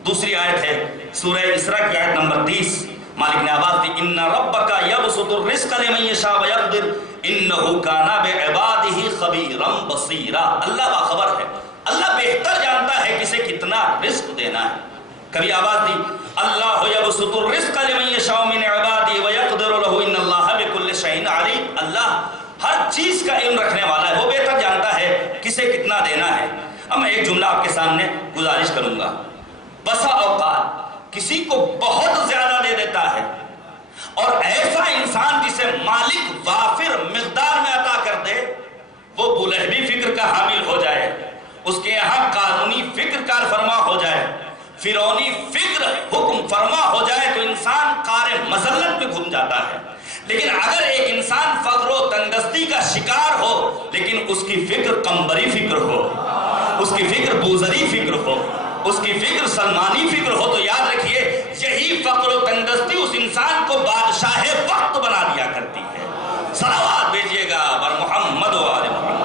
دوسری آیت ہے سورہ اسراء کی آیت نمبر 30، مالک نے آواز دی إِنَّ رَبَّكَ يَبْسُطُ الرِّزْقَ لِمَن يَشَاءُ وَيَقْدِرُ إِنَّهُ كَانَ بِعِبَادِهِ خَبِيرًا بَصِيرًا۔ اللہ باخبر ہے، اللہ بہتر جانتا ہے کسے کتنا رزق دینا ہے۔ کبھی آواز دی اللہ یبسط الرزق لمن یشاء من عباده ویقدر له ان اللہ بكل شیء علیم۔ اللہ ہر چیز کا علم رکھنے والا ہے، وہ بہتر جانتا ہے کسے کتنا دینا ہے۔ اب میں ایک جملہ آپ کے سامنے گزارش کروں گا، بسا اوقات کسی کو بہت زیادہ دے دیتا ہے اور ایسا انسان جسے مالک وافر مقدار میں عطا کر دے وہ بولہبی فکر کا حامل ہو جائے، اس کے یہاں قانونی فکر کار فرما ہو جائے، فرعونی فکر حکم فرما ہو جائے تو انسان قار مذلت میں گھوم جاتا ہے۔ لیکن اگر ایک انسان فقر و تنگدستی کا شکار ہو لیکن اس کی فکر قمبری فکر ہو، اس کی فکر بوزری فکر ہو، اس کی فکر سلمانی فکر ہو، تو یاد رکھیے یہی فقر و تنگدستی اس انسان کو بادشاہ وقت بنا دیا کرتی ہے۔ صلوات بھیجیے گا بر محمد و آل محمد۔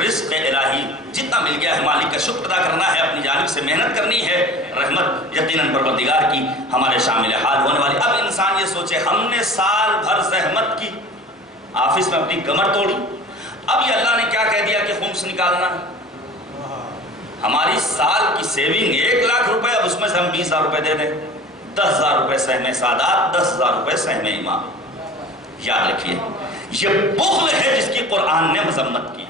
رزق الہی جتنا مل گیا ہے مالک کا شکر ادا کرنا ہے، اپنی جانب سے محنت کرنی ہے، رحمت یقیناً پروردگار کی ہمارے شامل حال ہونے والی۔ اب انسان یہ سوچے ہم نے سال بھر زحمت کی، آفس میں اپنی کمر توڑی، اب یہ اللہ نے کیا کہہ دیا کہ خمس نکالنا ہے، ہماری سال کی سیونگ 1 لاکھ روپے، اب اس میں سے ہم 20,000 روپے دے دیں، 10,000 روپے سہم سادات، 10,000 روپے سہم امام۔ یاد رکھیے یہ بخل ہے جس کی قرآن نے مذمت کی۔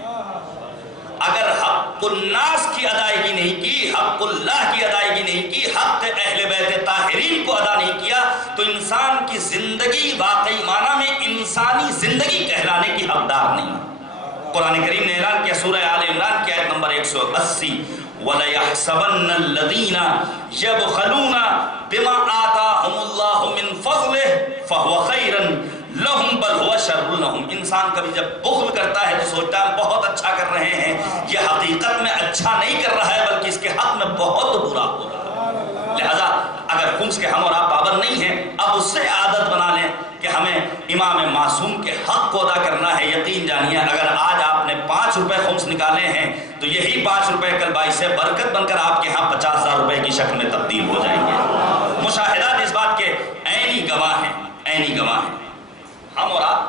اگر حق الناس کی ادائیگی نہیں کی، حق اللہ کی ادائیگی نہیں کی، حق اہل بیت طاہرین کو ادا نہیں کیا، تو انسان کی زندگی واقعی معنی میں انسانی زندگی کہلانے کی حقدار نہیں۔ قرآن کریم نے اعلان کیا سورہ آل عمران کی آیت نمبر 180، وَلَيَحْسَبَنَّ الَّذِينَ يَبْخَلُونَ بِمَا آتَاهُمُ اللَّهُ مِنْ فَضْلِهِ فَهُوَ خَيْرًا لَهُمْ بَلْ هُوَ شَرٌّ لَهُمْ۔ انسان کبھی جب بخل کرتا ہے تو سوچتا ہے بہت اچھا کر رہے ہیں، یہ حقیقت میں اچھا نہیں کر رہا ہے بلکہ اس کے حق میں بہت برا ہو رہا ہے۔ لہذا اگر خمس کے ہم اور آپ پابند نہیں ہیں، اب اس سے عادت بنا لیں کہ ہمیں امام معصوم کے حق کو ادا کرنا ہے۔ یقین جانیے اگر آج آپ نے 5 روپے خمس نکالے ہیں تو یہی 5 روپے کل باعث برکت بن کر آپ کے ہاں 50,000 روپے کی شکل میں تبدیل ہو جائیں گے۔ مشاہدات اس بات کے عینی گواہ ہیں، عینی گواہ ہیں۔ ہم اور آپ،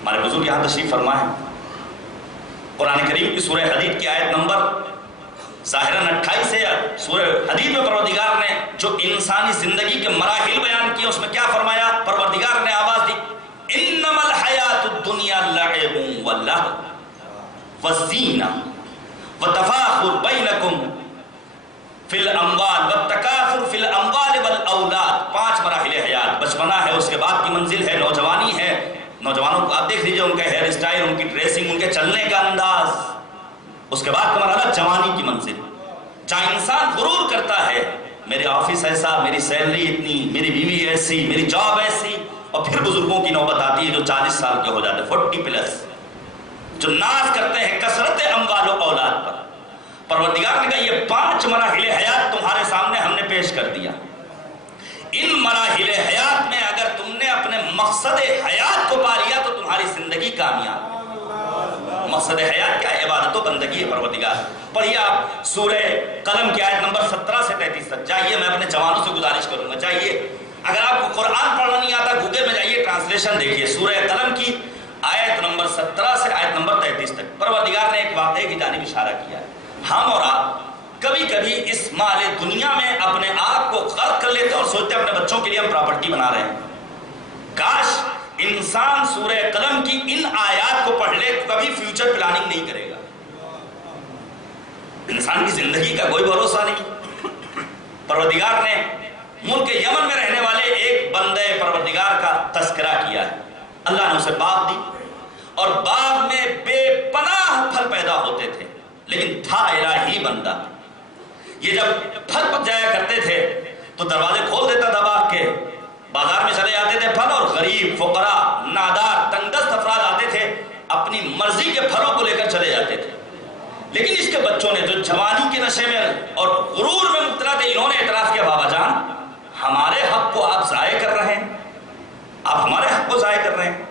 ہمارے بزرگ یہاں تشریف فرمائے، قرآن کریم کی سورہ حدید کی آیت نمبر ظاہراً 28 ہے۔ سورہ حدید میں پروردگار نے جو انسانی زندگی کے مراحل بیان کیے اس میں کیا فرمایا؟ پروردگار نے آواز دی انما الحیات الدنیا لعب ولہو وزینہ وتفاخر بینکم فی الاموال والتکاثر فی الاموال والاولاد۔ 5 مراحل حیات، بچپنا ہے، اس کے بعد کی منزل ہے نوجوانی ہے۔ نوجوانوں کو آپ دیکھ لیجیے، ان کا ہیئر اسٹائل، ان کی ڈریسنگ، ان کے چلنے کا انداز۔ اس کے بعد کا مرحلہ جوانی کی منزل، جہاں انسان غرور کرتا ہے میرے آفس ایسا، میری سیلری اتنی، میری بیوی ایسی، میری جاب ایسی۔ اور پھر بزرگوں کی نوبت آتی ہے جو 40 سال کے ہو جاتے ہیں، 40 پلس، جو ناز کرتے ہیں کثرت اموال و اولاد پر۔ پروردگار نے کہا یہ 5 مراحل حیات تمہارے سامنے ہم نے پیش کر دیا۔ ان مراحل حیات میں اگر تم نے اپنے مقصد حیات کو پا لیا تو تمہاری زندگی کامیاب۔ مقصد حیات کیا ہے؟ عبادت و بندگی ہے پروردگار۔ پڑھیے آپ سورہ قلم کی آیت نمبر 17 سے 33 تک جائیے۔ میں اپنے جوانوں سے گزارش کروں گا، چاہیے اگر آپ کو قرآن پڑھنا نہیں آتا گوگل میں جائیے، ٹرانسلیشن دیکھیے سورہ قلم کی آیت نمبر 17 سے آیت نمبر 33 تک۔ پروردگار نے ایک واقعے کی جانب اشارہ کیا ہے۔ ہم اور آپ کبھی کبھی اس مال دنیا میں اپنے آپ کو غرق کر لیتے ہیں اور سوچتے ہیں اپنے بچوں کے لیے ہم پراپرٹی بنا رہے ہیں۔ کاش انسان سورہ قلم کی ان آیات کو پڑھ لے تو کبھی فیوچر پلاننگ نہیں کرے گا۔ انسان کی زندگی کا کوئی بھروسہ نہیں۔ پروردگار نے ملک یمن میں رہنے والے ایک بندے پروردگار کا تذکرہ کیا ہے۔ اللہ نے اسے باغ دی اور باغ میں بے پناہ پھل پیدا ہوتے تھے، لیکن تھا الہی بندہ۔ یہ جب پھل پک جایا کرتے تھے تو دروازے کھول دیتا تھا باغ کے، بازار میں چلے جاتے تھے پھل، اور غریب، فقراء، نادار، تنگدست افراد آتے تھے، اپنی مرضی کے پھلوں کو لے کر چلے جاتے تھے۔ لیکن اس کے بچوں نے جو جوانی کے نشے میں اور غرور میں مبتلا تھے، انہوں نے اعتراض کیا بابا جان ہمارے حق کو آپ ضائع کر رہے ہیں، آپ ہمارے حق کو ضائع کر رہے ہیں۔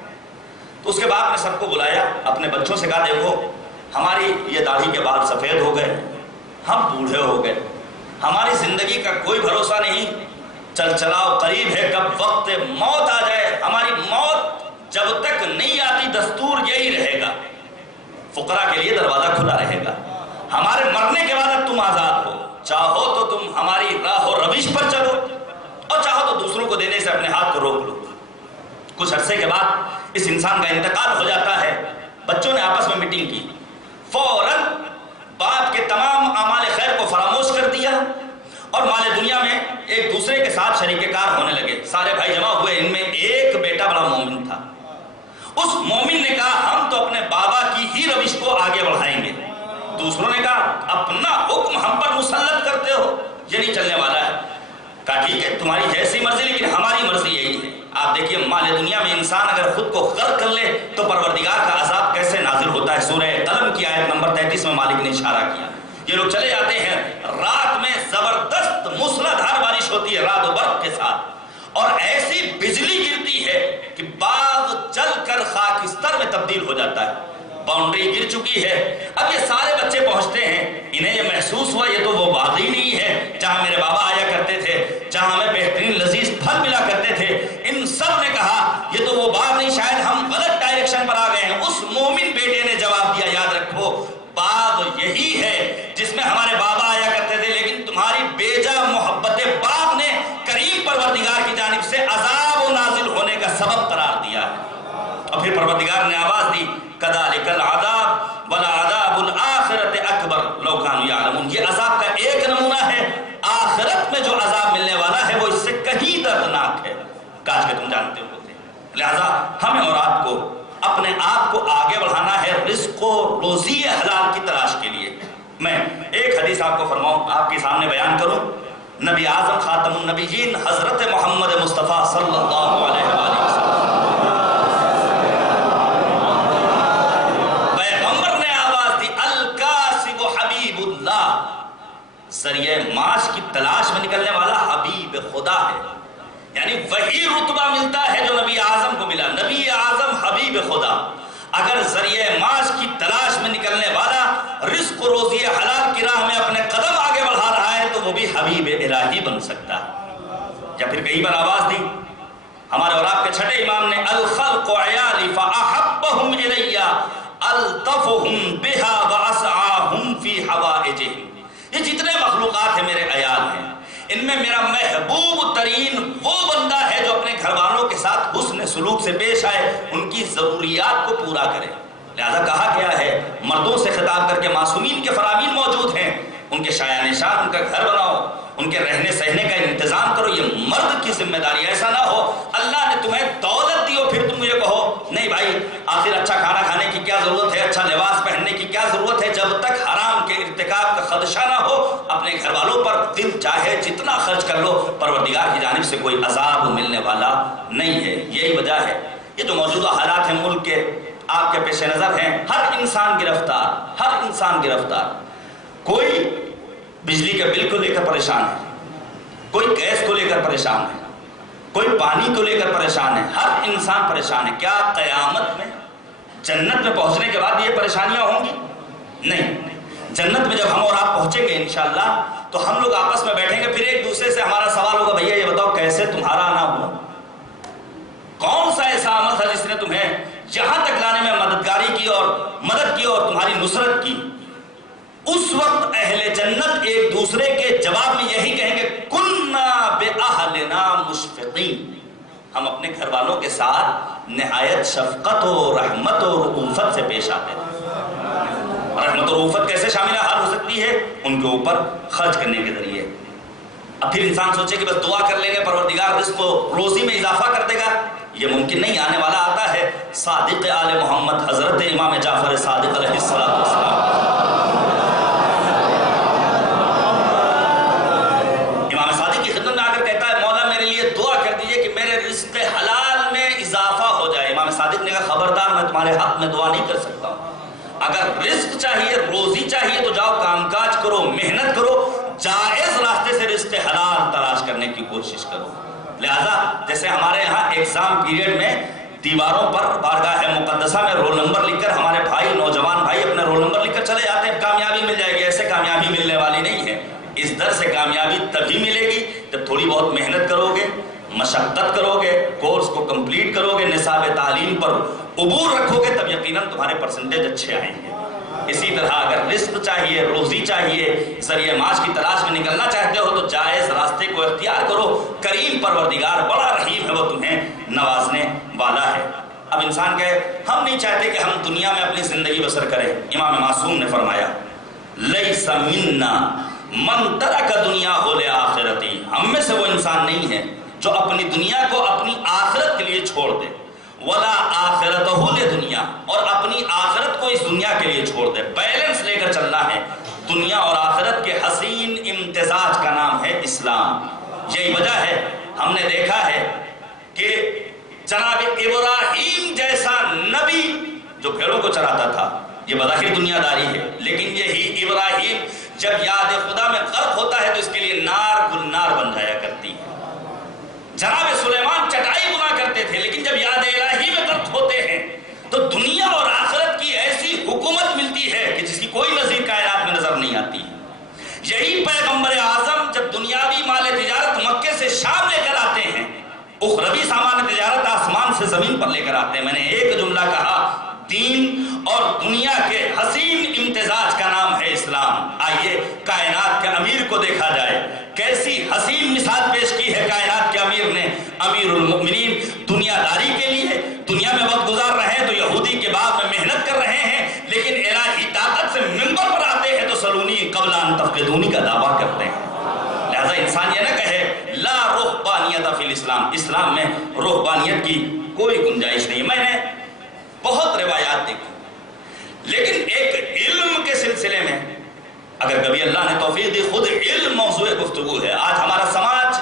تو اس کے بعد میں سب کو بلایا، اپنے بچوں سے کہا دیکھو ہماری یہ داڑھی کے بال سفید ہو گئے، ہم بوڑھے ہو گئے، ہماری زندگی کا کوئی بھروسہ نہیں، چل چلاؤ قریب ہے، کب وقت موت آ جائے۔ ہماری موت جب تک نہیں آتی دستور یہی رہے گا، فقراء کے لیے دروازہ کھلا رہے گا۔ ہمارے مرنے کے بعد اب تم آزاد ہو، چاہو تو تم ہماری راہ و روش پر چلو اور چاہو تو دوسروں کو دینے سے اپنے ہاتھ کو روک لو۔ کچھ عرصے کے بعد اس انسان کا انتقال ہو جاتا ہے۔ بچوں نے آپس میں میٹنگ کی، فوراً باپ کے تمام اعمال خیر کو فراموش کر دیا اور مال دنیا میں ایک دوسرے کے ساتھ شریک کار ہونے لگے۔ سارے بھائی جمع ہوئے، ان میں ایک بیٹا بڑا مومن تھا۔ اس مومن نے کہا ہم تو اپنے بابا کی ہی روش کو آگے بڑھائیں گے۔ دوسروں نے کہا اپنا حکم ہم پر مسلط کرتے ہو، یہ نہیں چلنے والا ہے۔ کہا ٹھیک ہے تمہاری جیسی مرضی، لیکن ہماری مرضی یہی ہے۔ آپ دیکھیے مال دنیا میں انسان اگر خود کو غرق کر لے تو پروردگار کا عذاب کیسے نازل ہوتا ہے۔ سورہ قلم کی آیت نمبر 33 میں مالک نے اشارہ کیا۔ یہ لوگ چلے جاتے ہیں، رات میں زبردست موسلادھار بارش ہوتی ہے رات و برق کے ساتھ، اور ایسی بجلی گرتی ہے کہ باغ جل کر خاکستر میں تبدیل ہو جاتا ہے۔ باؤنڈری گر چکی ہے۔ اب یہ سارے بچے پہنچتے ہیں، انہیں یہ محسوس ہوا یہ تو وہ باغ ہی نہیں ہے جہاں میرے بابا آیا کرتے تھے، جہاں ہمیں بہترین لذیذ پھل ملا کرتے تھے۔ ان سب نے کہا یہ تو وہ باغ نہیں، شاید ہم غلط ڈائریکشن پر آ گئے ہیں۔ اس مومن بیٹے نے جواب دیا یاد رکھو باغ یہی ہے میں ہمارے بابا آیا کرتے تھے، لیکن تمہاری بیجا محبت باپ نے کریم پروردگار کی جانب سے عذاب و نازل ہونے کا سبب قرار دیا ہے۔ اور پھر پروردگار نے آواز دی کذالک العذاب ولعذاب الآخرۃ اکبر لو کانوا یعلمون۔ یہ عذاب کا ایک نمونہ ہے، آخرت میں جو عذاب ملنے والا ہے وہ اس سے کہیں دردناک ہے، کاش کہ تم جانتے ہوتے۔ لہذا ہمیں اور آپ کو اپنے آپ کو آگے بڑھانا ہے رزق و روزی حلال کی تلاش کے لیے۔ میں ایک حدیث آپ کو فرماؤں، آپ کے سامنے بیان کروں۔ نبی اعظم خاتم النبیین حضرت محمد مصطفیٰ صلی اللہ علیہ وآلہ وسلم، پیغمبر نے آواز دی الکاسب حبیب اللہ، ذریعہ معاش کی تلاش میں نکلنے والا حبیب خدا ہے، یعنی وہی رتبہ ملتا ہے جو نبی اعظم کو ملا، نبی اعظم حبیب خدا۔ اگر ذریعہ معاش کی تلاش میں نکلنے والا رزق و روزی حلال کی راہ میں اپنے قدم آگے بڑھا رہا ہے تو وہ بھی حبیب الہی بن سکتا ہے۔ یا پھر کئی بار آواز دی ہمارے اور آپ کے چھٹے امام نے الخلق عیالی فاحبهم الی الطفهم بها واسعاهم فی حوائجهم۔ یہ جتنے مخلوقات ہیں میرے عیال ہیں، ان میں میرا محبوب ترین وہ بندہ ہے جو اپنے گھر والوں کے ساتھ حسن سلوک سے پیش آئے، ان کی ضروریات کو پورا کرے۔ لہذا کہا گیا ہے مردوں سے خطاب کر کے معصومین کے فرامین موجود ہیں، ان کے شایع نشان، ان کا گھر بناؤ، ان کے رہنے سہنے کا انتظام کرو، یہ مرد کی ذمہ داری۔ ایسا نہ ہو اللہ نے تمہیں دولت دی اور پھر تم یہ کہو نہیں بھائی آخر اچھا کھانا کھانے کی کیا ضرورت ہے، اچھا لباس پہننے کی کیا ضرورت ہے، جب تک حرام کے ارتکاب کا خدشہ نہ ہو اپنے گھر والوں پر دل چاہے جتنا خرچ کر لو، پروردگار کی جانب سے کوئی عذاب ملنے والا نہیں ہے۔ یہی وجہ ہے یہ جو موجودہ حالات ہیں ملک کے آپ کے پیش نظر ہیں، ہر انسان گرفتار، ہر انسان گرفتار۔ کوئی بجلی کے بل کو لے کر پریشان ہے، کوئی گیس کو لے کر پریشان ہے، کوئی پانی کو لے کر پریشان ہے، ہر انسان پریشان ہے۔ کیا قیامت میں جنت میں پہنچنے کے بعد یہ پریشانیاں ہوں گی؟ نہیں، جنت میں جب ہم اور آپ پہنچیں گے انشاءاللہ تو ہم لوگ آپس میں بیٹھیں گے، پھر ایک دوسرے سے ہمارا سوال ہوگا بھیا یہ بتاؤ کیسے تمہارا آنا ہوا، کون سا ایسا عمل تھا جس نے تمہیں یہاں تک لانے میں مدد کی اور تمہاری نصرت کی۔ اس وقت اہل جنت ایک دوسرے کے جواب میں یہی کہیں گے کننا بأہلنا مشفقین، ہم اپنے گھر والوں کے ساتھ نہایت شفقت و رحمت و رؤوفت سے پیش آتے ہیں۔ رحمت و رؤوفت کیسے شامل حال ہو سکتی ہے؟ ان کے اوپر خرچ کرنے کے ذریعے۔ اب پھر انسان سوچے کہ بس دعا کر لیں گے پروردگار رزق و روزی میں اضافہ کر دے گا، یہ ممکن نہیں، آنے والا آتا ہے۔ صادق آل محمد حضرت امام جعفر صادق علیہ السلام، امام صادق کی خدمت میں آ کر کہتا ہے مولا میرے لیے دعا کر دیجئے کہ میرے رزق حلال میں اضافہ ہو جائے۔ امام صادق نے کہا خبردار میں تمہارے حق میں دعا نہیں کر سکتا ہوں، اگر رزق چاہیے روزی چاہیے تو جاؤ کام کاج کرو، محنت کرو، جائز راستے سے رزق حلال تلاش کرنے کی کوشش کرو۔ لہذا جیسے ہمارے یہاں ایگزام پیریڈ میں دیواروں پر بارگاہ مقدسہ میں رول نمبر لکھ کر ہمارے بھائی نوجوان بھائی اپنا رول نمبر لکھ کر چلے جاتے ہیں کامیابی مل جائے گی، ایسے کامیابی ملنے والی نہیں ہے۔ اس در سے کامیابی تبھی ملے گی جب تھوڑی بہت محنت کرو گے، مشقت کرو گے، کورس کو کمپلیٹ کرو گے، نصاب تعلیم پر عبور رکھو گے، تب یقیناً تمہارے پرسنٹیج اچھے آئیں گے۔ اسی طرح اگر رزق چاہیے، روزی چاہیے، ذریعہ معاش کی تلاش میں نکلنا چاہتے ہو تو جائز راستے کو اختیار کرو، کریم پروردگار بڑا رحیم ہے، وہ تمہیں نوازنے والا ہے۔ اب انسان کہے ہم نہیں چاہتے کہ ہم دنیا میں اپنی زندگی بسر کریں، امام معصوم نے فرمایا لیس منا من ترک دنیا ہو لآخرتی، ہم میں سے وہ انسان نہیں ہے جو اپنی دنیا کو اپنی آخرت کے لیے چھوڑ دے، ولا آخرتہ لدنیا، اور اپنی آخرت کو اس دنیا کے لیے چھوڑ دے۔ بیلنس لے کر چلنا ہے، دنیا اور آخرت کے حسین امتزاج کا نام ہے اسلام۔ یہی وجہ ہے ہم نے دیکھا ہے کہ جناب ابراہیم جیسا نبی جو بھیڑوں کو چراتا تھا، یہ بظاہر دنیا داری ہے، لیکن یہی ابراہیم جب یاد خدا میں غرق ہوتا ہے تو اس کے لیے نار گلنار بن جایا کرتی ہے۔ جناب سلیمان چٹائی بنا کرتے تھے، لیکن جب یاد الہی میں غرق ہوتے ہیں تو دنیا اور آخرت کی ایسی حکومت ملتی ہے کہ جس کی کوئی نظیر کائنات میں نظر نہیں آتی۔ یہی پیغمبر اعظم جب دنیاوی مال تجارت مکے سے شام لے کر آتے ہیں، اخروی سامان تجارت آسمان سے زمین پر لے کر آتے ہیں۔ میں نے ایک جملہ کہا دین اور دنیا کے حسین امتزاج کا نام ہے اسلام۔ آئیے کائنات کے امیر کو دیکھا جائے، کیسی حسین مثال پیش کی ہے کائنات کے امیر نے، امیر المؤمنین دنیا داری کے لیے دنیا میں وقت گزار رہے ہیں تو یہودی کے باغ میں محنت کر رہے ہیں، لیکن الہی طاقت سے منبر پر آتے ہیں تو سلونی قبل ان تفقدونی کا دعویٰ کرتے ہیں۔ لہذا انسان یہ نہ کہے لا رہبانیت فی الاسلام، اسلام میں رہبانیت کی کوئی گنجائش نہیں۔ میں نے بہت روایات دیکھی، لیکن ایک علم کے سلسلے میں اگر کبھی اللہ نے توفیق دی، خود علم موضوع گفتگو ہے۔ آج ہمارا سماج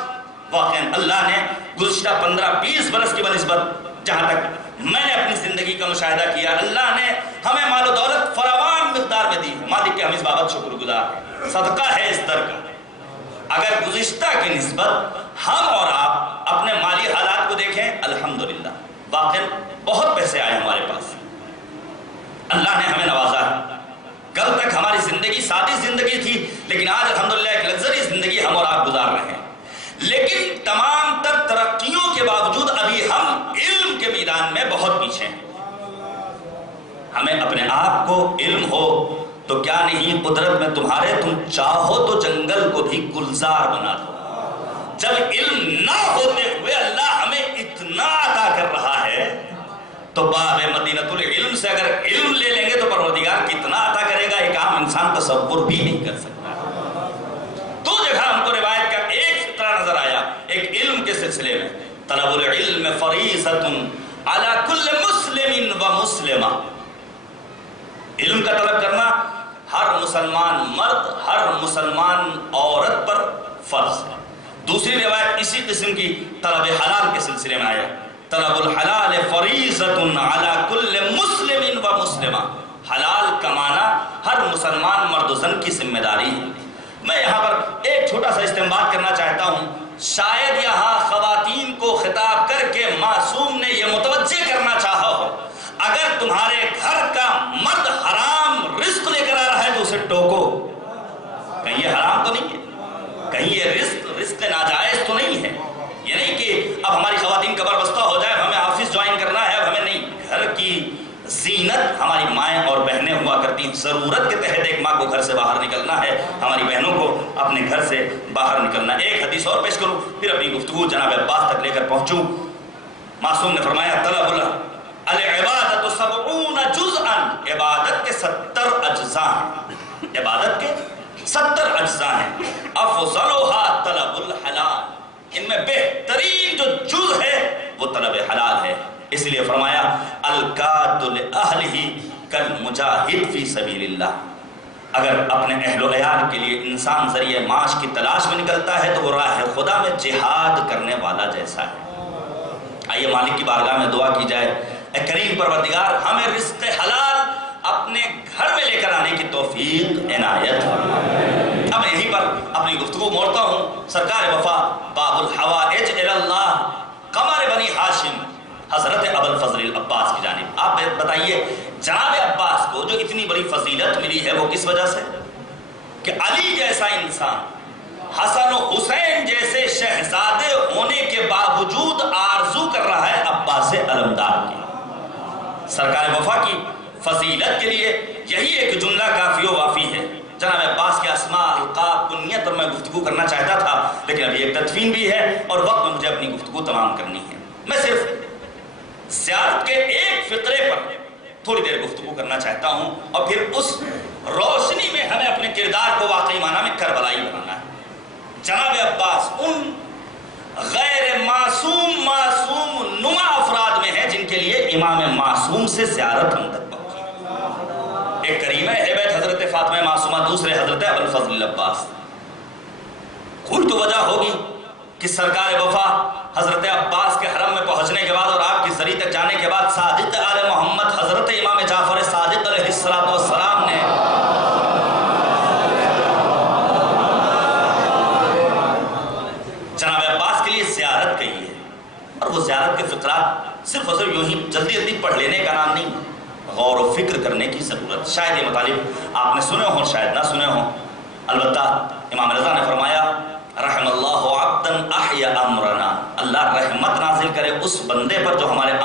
واقعا اللہ نے گزشتہ 15-20 برس کی بنسبت جہاں تک میں نے اپنی زندگی کا مشاہدہ کیا، اللہ نے ہمیں مال و دولت فراوان مقدار میں دی ہے، مالک کے ہم اس بابت شکر گزار ہیں، صدقہ ہے اس در کا۔ اگر گزشتہ کی نسبت ہم اور آپ اپنے مالی حالات کو دیکھیں، الحمدللہ واقعا بہت پیسے آئے ہمارے پاس، اللہ نے ہمیں نوازا ہے۔ کل تک ہماری زندگی سادی زندگی تھی، لیکن آج الحمدللہ ایک لگزری زندگی ہم اور آپ گزار رہے ہیں۔ لیکن تمام تر ترقیوں کے باوجود ابھی ہم علم کے میدان میں بہت پیچھے ہیں۔ ہمیں اپنے آپ کو علم ہو تو کیا نہیں قدرت میں تمہارے، تم چاہو تو جنگل کو بھی گلزار بنا دو۔ جب علم نہ ہوتے ہوئے اللہ ہمیں اتنا عطا کر رہا ہے تو باب مدینۃ العلم سے اگر علم لے لیں گے تو پروردگار کتنا عطا کرے گا، ایک عام انسان تصور بھی نہیں کر سکتا۔ دو جگہ ہم کو روایت کا ایک فقرہ نظر آیا ایک علم کے سلسلے میں، طلب العلم فریضۃ علی کل مسلم و مسلمہ، علم کا طلب کرنا ہر مسلمان مرد ہر مسلمان عورت پر فرض ہے۔ دوسری روایت اسی قسم کی طلب حلال کے سلسلے میں آیا، طلب الحلال فریضۃ علی کل مسلم و مسلمہ، حلال کمانا ہر مسلمان مرد و زن کی ذمہ داری ہے۔ میں یہاں پر ایک چھوٹا سا استنباط کرنا چاہتا ہوں، شاید یہاں خواتین کو خطاب کر کے معصوم نے یہ متوجہ کرنا چاہا ہو، اگر تمہارے گھر کا مرد حرام رزق لے کر آ رہا ہے تو اسے ٹوکو، کہیں یہ حرام تو نہیں ہے، کہیں یہ رزق ناجائز تو نہیں ہے۔ یہ نہیں کہ اب ہماری خواتین قبر بستہ ہو جائے، ہمیں آفس جوائن کرنا ہے، اب ہمیں نہیں، گھر کی زینت ہماری مائیں اور بہنیں ہوا کرتی ہیں، ضرورت کے تحت ایک ماں کو گھر سے باہر نکلنا ہے، ہماری بہنوں کو اپنے گھر سے باہر نکلنا ہے۔ ایک حدیث اور پیش کروں پھر اپنی گفتگو جناب عباس تک لے کر پہنچوں۔ معصوم نے فرمایا طلب العبادت 70 جزءا، عبادت کے 70 اجزاء ہیں، عبادت کے 70 اجزاء ہیں، افضلها طلب الحلال، ان میں بہترین جو جز ہے وہ طلب حلال ہے۔ اس لیے فرمایا القاد لأہلہ کالمجاہد فی سبیل اللہ، اگر اپنے اہل و عیال کے لیے انسان ذریعہ معاش کی تلاش میں نکلتا ہے تو وہ راہ خدا میں جہاد کرنے والا جیسا ہے۔ آئیے مالک کی بارگاہ میں دعا کی جائے، اے کریم پروردگار ہمیں رزق حلال اپنے گھر میں لے کر آنے کی توفیق عنایت۔ اب یہیں پر اپنی گفتگو موڑتا ہوں، سرکار وفا باب الحوائج الی اللہ قمر بنی ہاشم حضرت ابوالفضل العباس کی جانب۔ آپ بتائیے جناب عباس کو جو اتنی بڑی فضیلت ملی ہے وہ کس وجہ سے؟ کہ علی جیسا انسان حسن و حسین جیسے شہزادے ہونے کے باوجود آرزو کر رہا ہے عباس علمدار کی۔ سرکار وفا کی فضیلت کے لیے یہی ایک جملہ کافی و وافی ہے۔ جناب عباس کے اسماء القاب کنیت پر میں گفتگو کرنا چاہتا تھا، لیکن ابھی ایک تدفین بھی ہے اور وقت میں مجھے اپنی گفتگو تمام کرنی ہے۔ میں صرف زیارت کے ایک فقرے پر تھوڑی دیر گفتگو کرنا چاہتا ہوں اور پھر اس روشنی میں ہمیں اپنے کردار کو واقعی معنی میں کربلائی بنانا ہے۔ جناب عباس ان غیر معصوم نما افراد میں ہیں جن کے لیے امام معصوم سے زیارت ہم تک پہنچی۔ ایک کریمہ بیت حضرت فاطمہ معصومہ، دوسرے حضرت ابوالفضل العباس۔ کوئی تو وجہ ہوگی کہ سرکار وفا حضرت عباس کے حرم میں پہنچنے کے بعد اور آپ کی زری تک جانے کے بعد صادق آل محمد حضرت امام جعفر صادق علیہ السلام نے جناب عباس کے لیے زیارت کہی ہے، اور وہ زیارت کے فقرات صرف اور صرف یوں ہی جلدی جلدی پڑھ لینے کا نام نہیں، غور و فکر کرنے کی ضرورت۔ شاید یہ مطالب آپ نے سنے ہوں شاید نہ سنے ہوں، البتہ امام رضا نے فرمایا رحم اللہ عبدا احیا امرنا، اللہ رحمت نازل کرے اس بندے پر جو ہمارے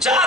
4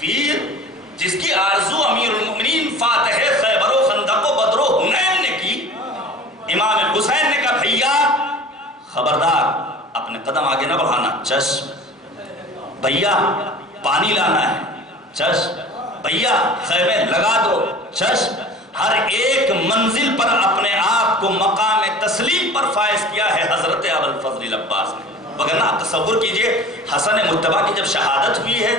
ویر جس کی آرزو امیر المؤمنین فاتح خیبر و خندق و بدر و حنین نے کی، امام حسین نے کہا بھیا خبردار اپنے قدم آگے نہ بڑھانا، چشم بھیا پانی لانا ہے، چشم بھیا خیمے لگا دو، چشم ہر ایک منزل پر اپنے آپ کو مقام تسلیم پر فائز کیا ہے حضرت ابوالفضل العباس نے۔ وگرنہ آپ تصور کیجئے حسن مجتبیٰ کی جب شہادت ہوئی ہے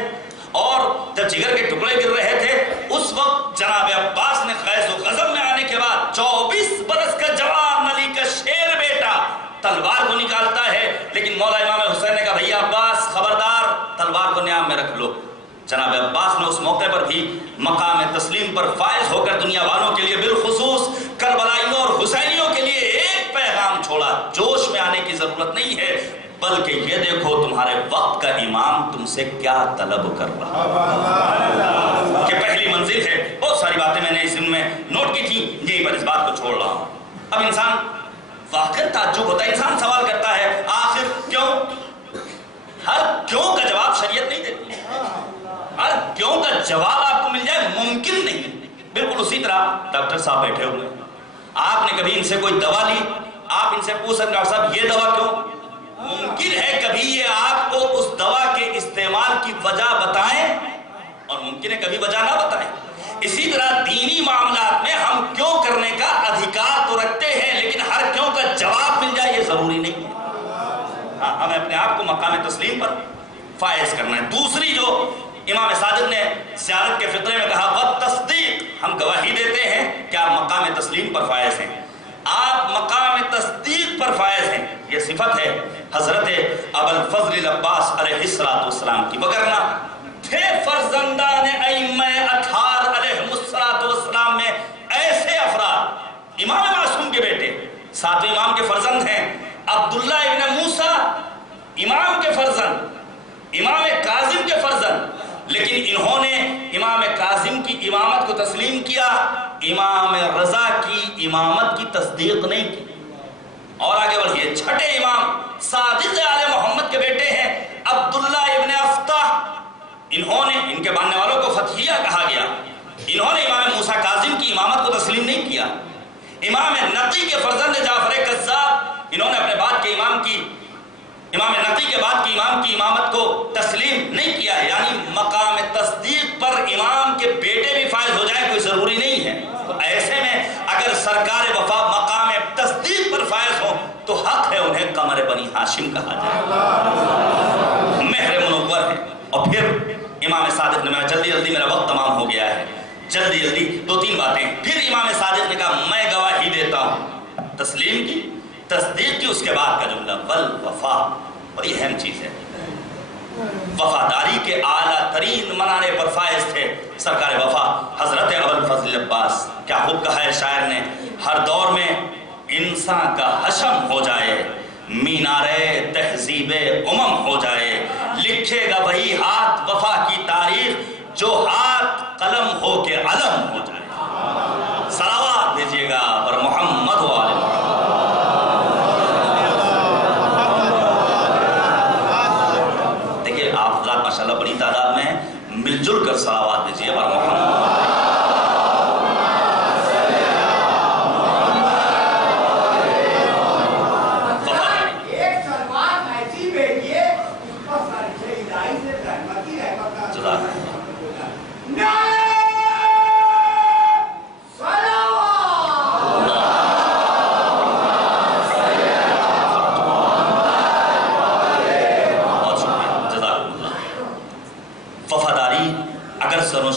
اور جب جگر کے ٹکڑے گر رہے تھے، اس وقت جناب عباس نے قیس و غضب میں آنے کے بعد 24 برس کا جوان علی کا شیر بیٹا تلوار کو نکالتا ہے، لیکن مولا امام حسین نے کہا بھیا عباس خبردار تلوار کو نیام میں رکھ لو۔ جناب عباس نے اس موقع پر بھی مقام تسلیم پر فائز ہو کر دنیا والوں کے لیے بالخصوص کربلائیوں اور حسینیوں کے لیے ایک پیغام چھوڑا، جوش میں آنے کی ضرورت نہیں ہے، بلکہ یہ دیکھو تمہارے وقت کا امام تم سے کیا طلب کر رہا کہ پہلی منزل ہے۔ بہت ساری باتیں میں نے اس دن میں نوٹ کی تھی، یہیں پر اس بات کو چھوڑ رہا ہوں۔ اب انسان واقعی تعجب ہوتا ہے، انسان سوال کرتا ہے آخر کیوں؟ ہر کیوں کا جواب شریعت نہیں دیتی، ہر کیوں کا جواب آپ کو مل جائے ممکن نہیں۔ بالکل اسی طرح ڈاکٹر صاحب بیٹھے ہوئے ہیں، آپ نے کبھی ان سے کوئی دوا لی، آپ ان سے پوچھ سکتے ڈاکٹر صاحب یہ دوا کیوں؟ ممکن ہے کبھی یہ آپ کو اس دوا کے استعمال کی وجہ بتائیں اور ممکن ہے کبھی وجہ نہ بتائیں۔ اسی طرح دینی معاملات میں ہم کیوں کرنے کا ادھیکار تو رکھتے ہیں، لیکن ہر کیوں کا جواب مل جائے یہ ضروری نہیں ہے۔ ہاں ہمیں اپنے آپ کو مقام تسلیم پر فائز کرنا ہے۔ دوسری جو امام صادق نے زیارت کے فطرے میں کہا والتصدیق، ہم گواہی دیتے ہیں کہ آپ مقام تسلیم پر فائز ہیں، آپ مقام تصدیق پر فائز ہیں، یہ صفت ہے حضرت ابوالفضل العباس علیہ السلام کی۔ وگرنہ تھے فرزندان ائمہ اطہار علیہ السلام میں ایسے افراد، امام معصوم کے بیٹے، ساتویں امام کے فرزند ہیں، عبداللہ ابن موسیٰ امام کے فرزند، امام کاظم کے فرزند، لیکن انہوں نے امام کاظم کی امامت کو تسلیم کیا، امام رضا کی امامت کی تصدیق نہیں کی۔ اور آگے بڑھئے، چھٹے امام صادق آل محمد کے بیٹے ہیں عبداللہ ابن افتح، انہوں نے، ان کے ماننے والوں کو فتحیہ کہا گیا، انہوں نے امام موسیٰ کاظم کی امامت کو تسلیم نہیں کیا۔ امام نقی کے فرزند جعفر کذاب، انہوں نے اپنے بعد کے امام کی، امام نقی کے بعد کی امام کی امامت کو تسلیم نہیں کیا، یعنی مقام تصدیق پر امام کے بیٹے بھی فائز ہو جائیں کوئی ضروری نہیں ہے۔ تو ایسے میں اگر سرکار وفا مقام تصدیق پر فائز ہو تو حق ہے انہیں قمر بنی ہاشم کہا جائے، مہر منور ہے۔ اور پھر امام صادق نے، میں جلدی میرا وقت تمام ہو گیا ہے، جلدی دو تین باتیں، پھر امام صادق نے کہا میں گواہی دیتا ہوں تسلیم کی، تصدیق کی، اس کے بعد کا جملہ والوفا، بڑی اہم چیز ہے، وفاداری کے اعلیٰ ترین منارے پر فائز تھے سرکار وفا حضرت ابوالفضل العباس۔ کیا خوب کہا ہے شاعر نے، ہر دور میں انسان کا حشم ہو جائے، مینارے تہذیب امم ہو جائے، لکھے گا وہی ہاتھ وفا کی تاریخ جو ہاتھ قلم ہو کے علم ہو جائے۔ صلوات دیجیے گا پر محمد و آل محمد۔ دیکھیے آپ حضرات ماشاءاللہ بڑی تعداد میں مل جل کر صلوات دیجیے پر محمد۔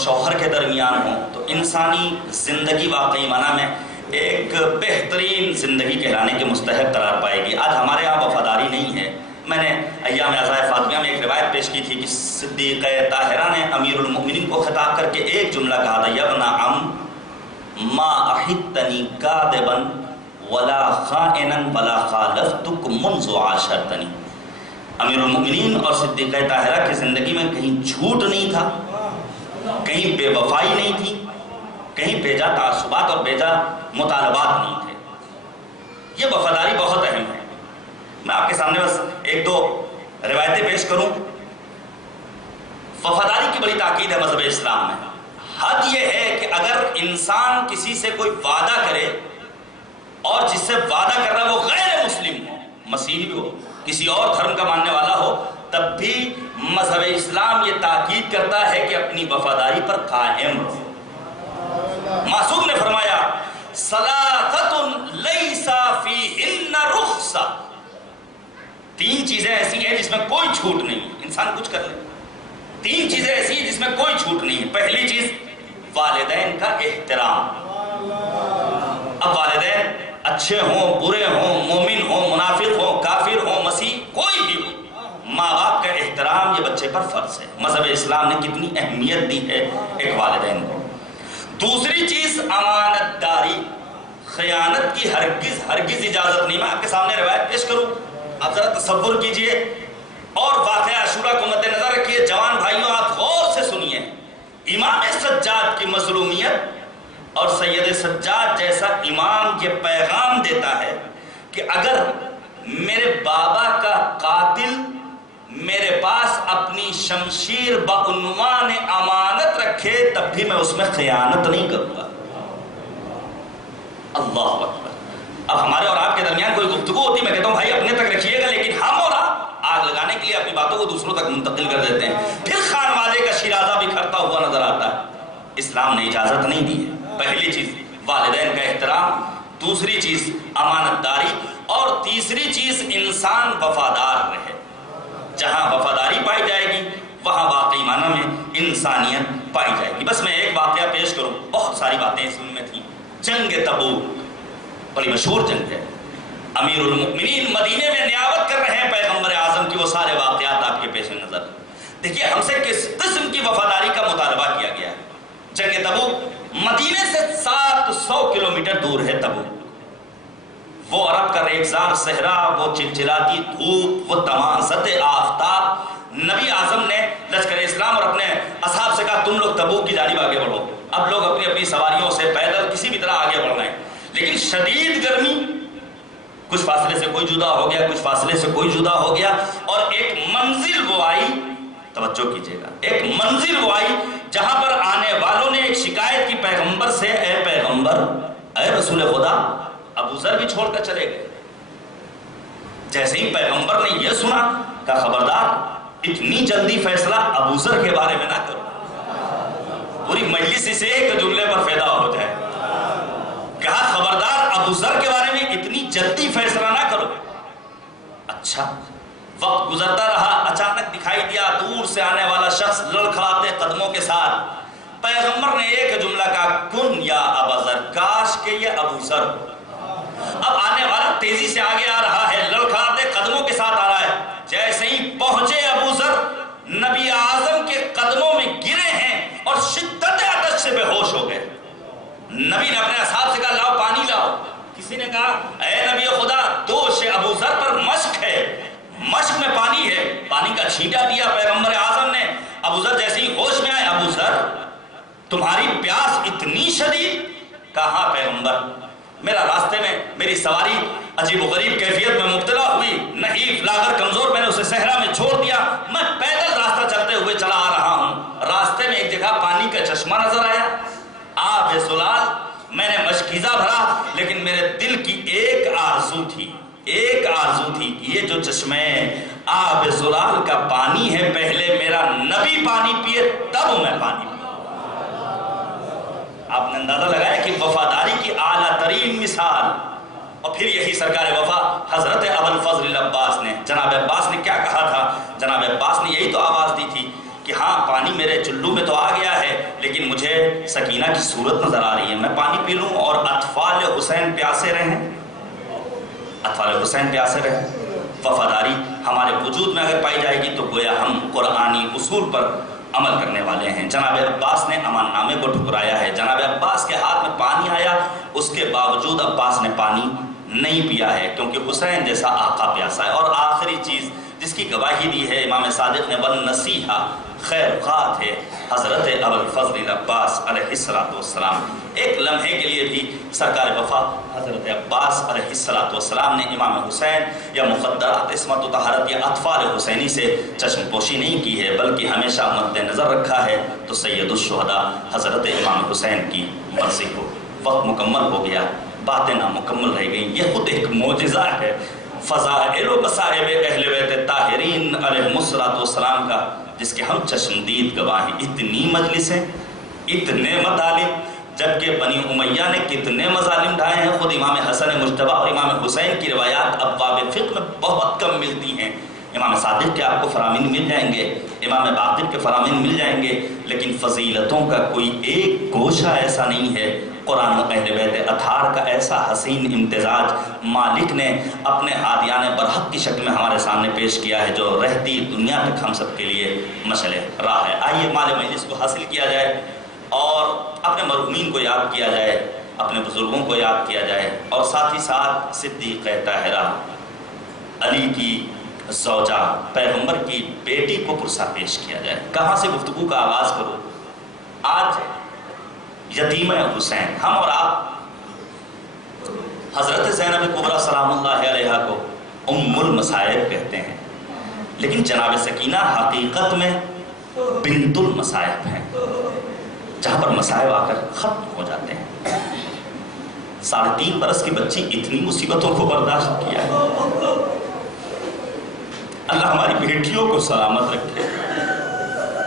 شوہر کے درمیان ہو تو انسانی زندگی واقعی معنی میں ایک بہترین زندگی کہلانے کے مستحق قرار پائے گی۔ آج ہمارے ہاں وفاداری نہیں ہے۔ میں نے ایام عزائے فاطمیہ میں ایک روایت پیش کی تھی کہ صدیقہ طاہرہ نے امیر المؤمنین کو خطاب کر کے ایک جملہ کہا تھا، یا ابن عم ما احدتنی کاذبا ولا خائنا ولا خالفتک منذ عاشرتنی۔ امیر المؤمنین اور صدیقہ طاہرہ کی زندگی میں کہیں جھوٹ نہیں تھا، کہیں بے وفائی نہیں تھی، کہیں بیجا تعصبات اور بیجا مطالبات نہیں تھے۔ یہ وفاداری بہت اہم ہے۔ میں آپ کے سامنے بس ایک دو روایتیں پیش کروں۔ وفاداری کی بڑی تاکید ہے مذہب اسلام میں. حد یہ ہے کہ اگر انسان کسی سے کوئی وعدہ کرے اور جس سے وعدہ کر رہا ہے وہ غیر مسلم ہو، مسیحی بھی ہو، کسی اور دھرم کا ماننے والا ہو، تب بھی مذہب اسلام یہ تاکید کرتا ہے کہ اپنی وفاداری پر قائم رہو. معصوم نے فرمایا ثلاثۃ لیس فیہن رخصہ، تین چیزیں ایسی ہیں جس میں کوئی چھوٹ نہیں. انسان کچھ کر لے، تین چیزیں ایسی ہیں جس میں کوئی چھوٹ نہیں ہے. پہلی چیز والدین کا احترام. اب والدین اچھے ہوں، برے ہوں، مومن ہوں، منافق ہوں، کافر ہوں، مسیح، کوئی بھی ہو، ماں باپ کا احترام یہ بچے پر فرض ہے. مذہب اسلام نے کتنی اہمیت دی ہے ایک والدین کو. دوسری چیز امانت داری، خیانت کی ہرگز اجازت نہیں. میں آپ کے سامنے روایت پیش کروں، آپ ذرا تصور کیجئے اور واقعہ عاشورہ کو مد نظر رکھیے. جوان بھائیوں آپ غور سے سنیے. امام سجاد کی مظلومیت اور سید سجاد جیسا امام یہ پیغام دیتا ہے کہ اگر میرے بابا کا قاتل میرے پاس اپنی شمشیر بعنوان امانت رکھے تب بھی میں اس میں خیانت نہیں کروں گا. اللہ اکبر. اب ہمارے اور آپ کے درمیان کوئی گفتگو ہوتی، میں کہتا ہوں بھائی اپنے تک رکھیے گا، لیکن ہم اور آپ آگ لگانے کے لیے اپنی باتوں کو دوسروں تک منتقل کر دیتے ہیں. پھر خانوادے کا شیرازہ بکھرتا ہوا نظر آتا ہے. اسلام نے اجازت نہیں دی ہے. پہلی چیز والدین کا احترام، دوسری چیز امانت داری، اور تیسری چیز انسان وفادار رہے. جہاں وفاداری پائی جائے گی وہاں واقعی معنی میں انسانیت پائی جائے گی. بس میں ایک واقعہ پیش کروں، بہت ساری باتیں اس میں تھیں. جنگ تبوک بڑی مشہور جنگ ہے. امیر المؤمنین مدینے میں نیابت کر رہے ہیں پیغمبر اعظم کی. وہ سارے واقعات آپ کے پیش نظر. دیکھیے ہم سے کس قسم کی وفاداری کا مطالبہ کیا گیا ہے. جنگ تبوک مدینے سے 700 کلومیٹر دور ہے. تبوک وہ عرب کا ریگزار صحرا، وہ چلچلاتی دھوپ، وہ تمازت آفتاب. نبی اعظم نے لشکر اسلام اور اپنے اصحاب سے کہا تم لوگ تبوک کی جانب آگے بڑھو. اب لوگ اپنی اپنی سواریوں سے پیدل کسی بھی طرح آگے بڑھ رہے ہیں، لیکن شدید گرمی، کچھ فاصلے سے کوئی جدا ہو گیا، کچھ فاصلے سے کوئی جدا ہو گیا، اور ایک منزل وہ آئی. توجہ کیجئے گا، ایک منزل وہ آئی جہاں پر آنے والوں نے ایک شکایت کی پیغمبر سے، اے پیغمبر، اے رسول خدا، ابو ذر بھی چھوڑ کر چلے گئے. جیسے ہی پیغمبر نے یہ سنا کہا خبردار اتنی جلدی فیصلہ ابو ذر کے بارے میں نہ کرو. پوری مجلس سے ایک جملے پر پیدا ہو جائے. کہا خبردار ابو ذر کے بارے میں اتنی جلدی فیصلہ نہ کرو. اچھا وقت گزرتا رہا، اچانک دکھائی دیا دور سے آنے والا شخص لڑکھڑاتے قدموں کے ساتھ. پیغمبر نے ایک جملہ کہا کن یا ابا ذر، کاش کہ یہ ابو ذر. اب آنے والا تیزی سے آگے آ رہا ہے، لڑکھڑاتے قدموں کے ساتھ آ رہا ہے. جیسے ہی پہنچے ابو ذر نبی اعظم کے قدموں میں گرے ہیں اور شدت آتش سے بے ہوش ہو گئے. نبی نے اپنے اصحاب سے کہا لاؤ پانی لاؤ. کسی نے کہا اے نبی خدا دوش ابو ذر پر مشق ہے، مشق میں پانی ہے. پانی کا چھینٹا دیا پیغمبر اعظم نے. ابو ذر جیسے ہی ہوش میں آئے، ابو ذر تمہاری پیاس اتنی شدید؟ کہا پیغمبر میرا راستے میں میری سواری عجیب و غریب کیفیت میں مبتلا ہوئی، نحیف لاغر کمزور، میں نے اسے صحرا میں چھوڑ دیا. میں پیدل راستہ چلتے ہوئے چلا آ رہا ہوں. راستے میں ایک جگہ پانی کا چشمہ نظر آیا، آب زلال. میں نے مشکیزہ بھرا، لیکن میرے دل کی ایک آرزو تھی یہ جو چشمہ آب زلال کا پانی ہے پہلے میرا نبی پانی پیے تب میں پانی پیوں. آپ نے اندازہ لگایا کہ وفاداری کی اعلیٰ ترین مثال. اور پھر یہی سرکار وفا حضرت ابوالفضل عباس نے، جناب عباس نے کیا کہا تھا؟ جناب عباس نے یہی تو آواز دی تھی کہ ہاں پانی میرے چلو میں تو آ گیا ہے، لیکن مجھے سکینہ کی صورت نظر آ رہی ہے، میں پانی پی لوں اور اطفال حسین پیاسے رہیں. اطفال حسین پیاسے رہیں. وفاداری ہمارے وجود میں اگر پائی جائے گی تو گویا ہم قرآنی اصول پر عمل کرنے والے ہیں. جناب عباس نے امان نامے کو ٹھکرایا ہے. جناب عباس کے ہاتھ میں پانی آیا، اس کے باوجود عباس نے پانی نہیں پیا ہے، کیونکہ حسین جیسا آقا پیاسا ہے. اور آخری چیز جس کی گواہی دی ہے امام صادق نے، والنصیحہ، خیر خواہ تھے حضرت ابوالفضل عباس علیہ السلام ایک لمحے کے لیے بھی سرکار وفا حضرت عباس علیہ السلام نے امام حسین یا مقدرات عصمت و طہارت یا اطفال حسینی سے چشم پوشی نہیں کی ہے، بلکہ ہمیشہ مد نظر رکھا ہے تو سید الشہداء حضرت امام حسین کی مرضی کو وقت مکمل ہو گیا، باتیں نامکمل رہ گئیں۔ یہ خود ایک معجزہ ہے فضائل و مصائب اہل بیت طاہرین علیہ السلام کا، جس کے ہم چشمدید گواہ ہیں۔ اتنی مجلسیں، اتنے مطالب، جبکہ بنی امیہ نے کتنے مظالم ڈھائے ہیں۔ خود امام حسن مجتبی اور امام حسین کی روایات ابواب فقہ میں بہت کم ملتی ہیں۔ امام صادق کے آپ کو فرامین مل جائیں گے، امام باقر کے فرامین مل جائیں گے، لیکن فضیلتوں کا کوئی ایک گوشہ ایسا نہیں ہے۔ قرآن و اہل بیت اطہار کا ایسا حسین امتزاج مالک نے اپنے ہادیان برحق کی شکل میں ہمارے سامنے پیش کیا ہے، جو رہتی دنیا تک ہم سب کے لیے مشعل راہ ہے۔ آئیے مال مجلس کو حاصل کیا جائے اور اپنے مرحومین کو یاد کیا جائے، اپنے بزرگوں کو یاد کیا جائے، اور ساتھ ہی ساتھ صدیقہ طاہرہ، علی کی زوجہ، پیغمبر کی بیٹی کو پرسہ پیش کیا جائے۔ کہاں سے گفتگو کا آغاز کروں؟ آج یتیمہ حسین، ہم اور آپ حضرت زینب کبریٰ سلام اللہ علیہا کو ام المصائب کہتے ہیں، لیکن جناب سکینہ حقیقت میں بنت المصائب ہیں، جہاں پر مصائب آ کر ختم ہو جاتے ہیں۔ 3.5 برس کی بچی اتنی مصیبتوں کو برداشت کیا ہے۔ اللہ ہماری بیٹیوں کو سلامت رکھے۔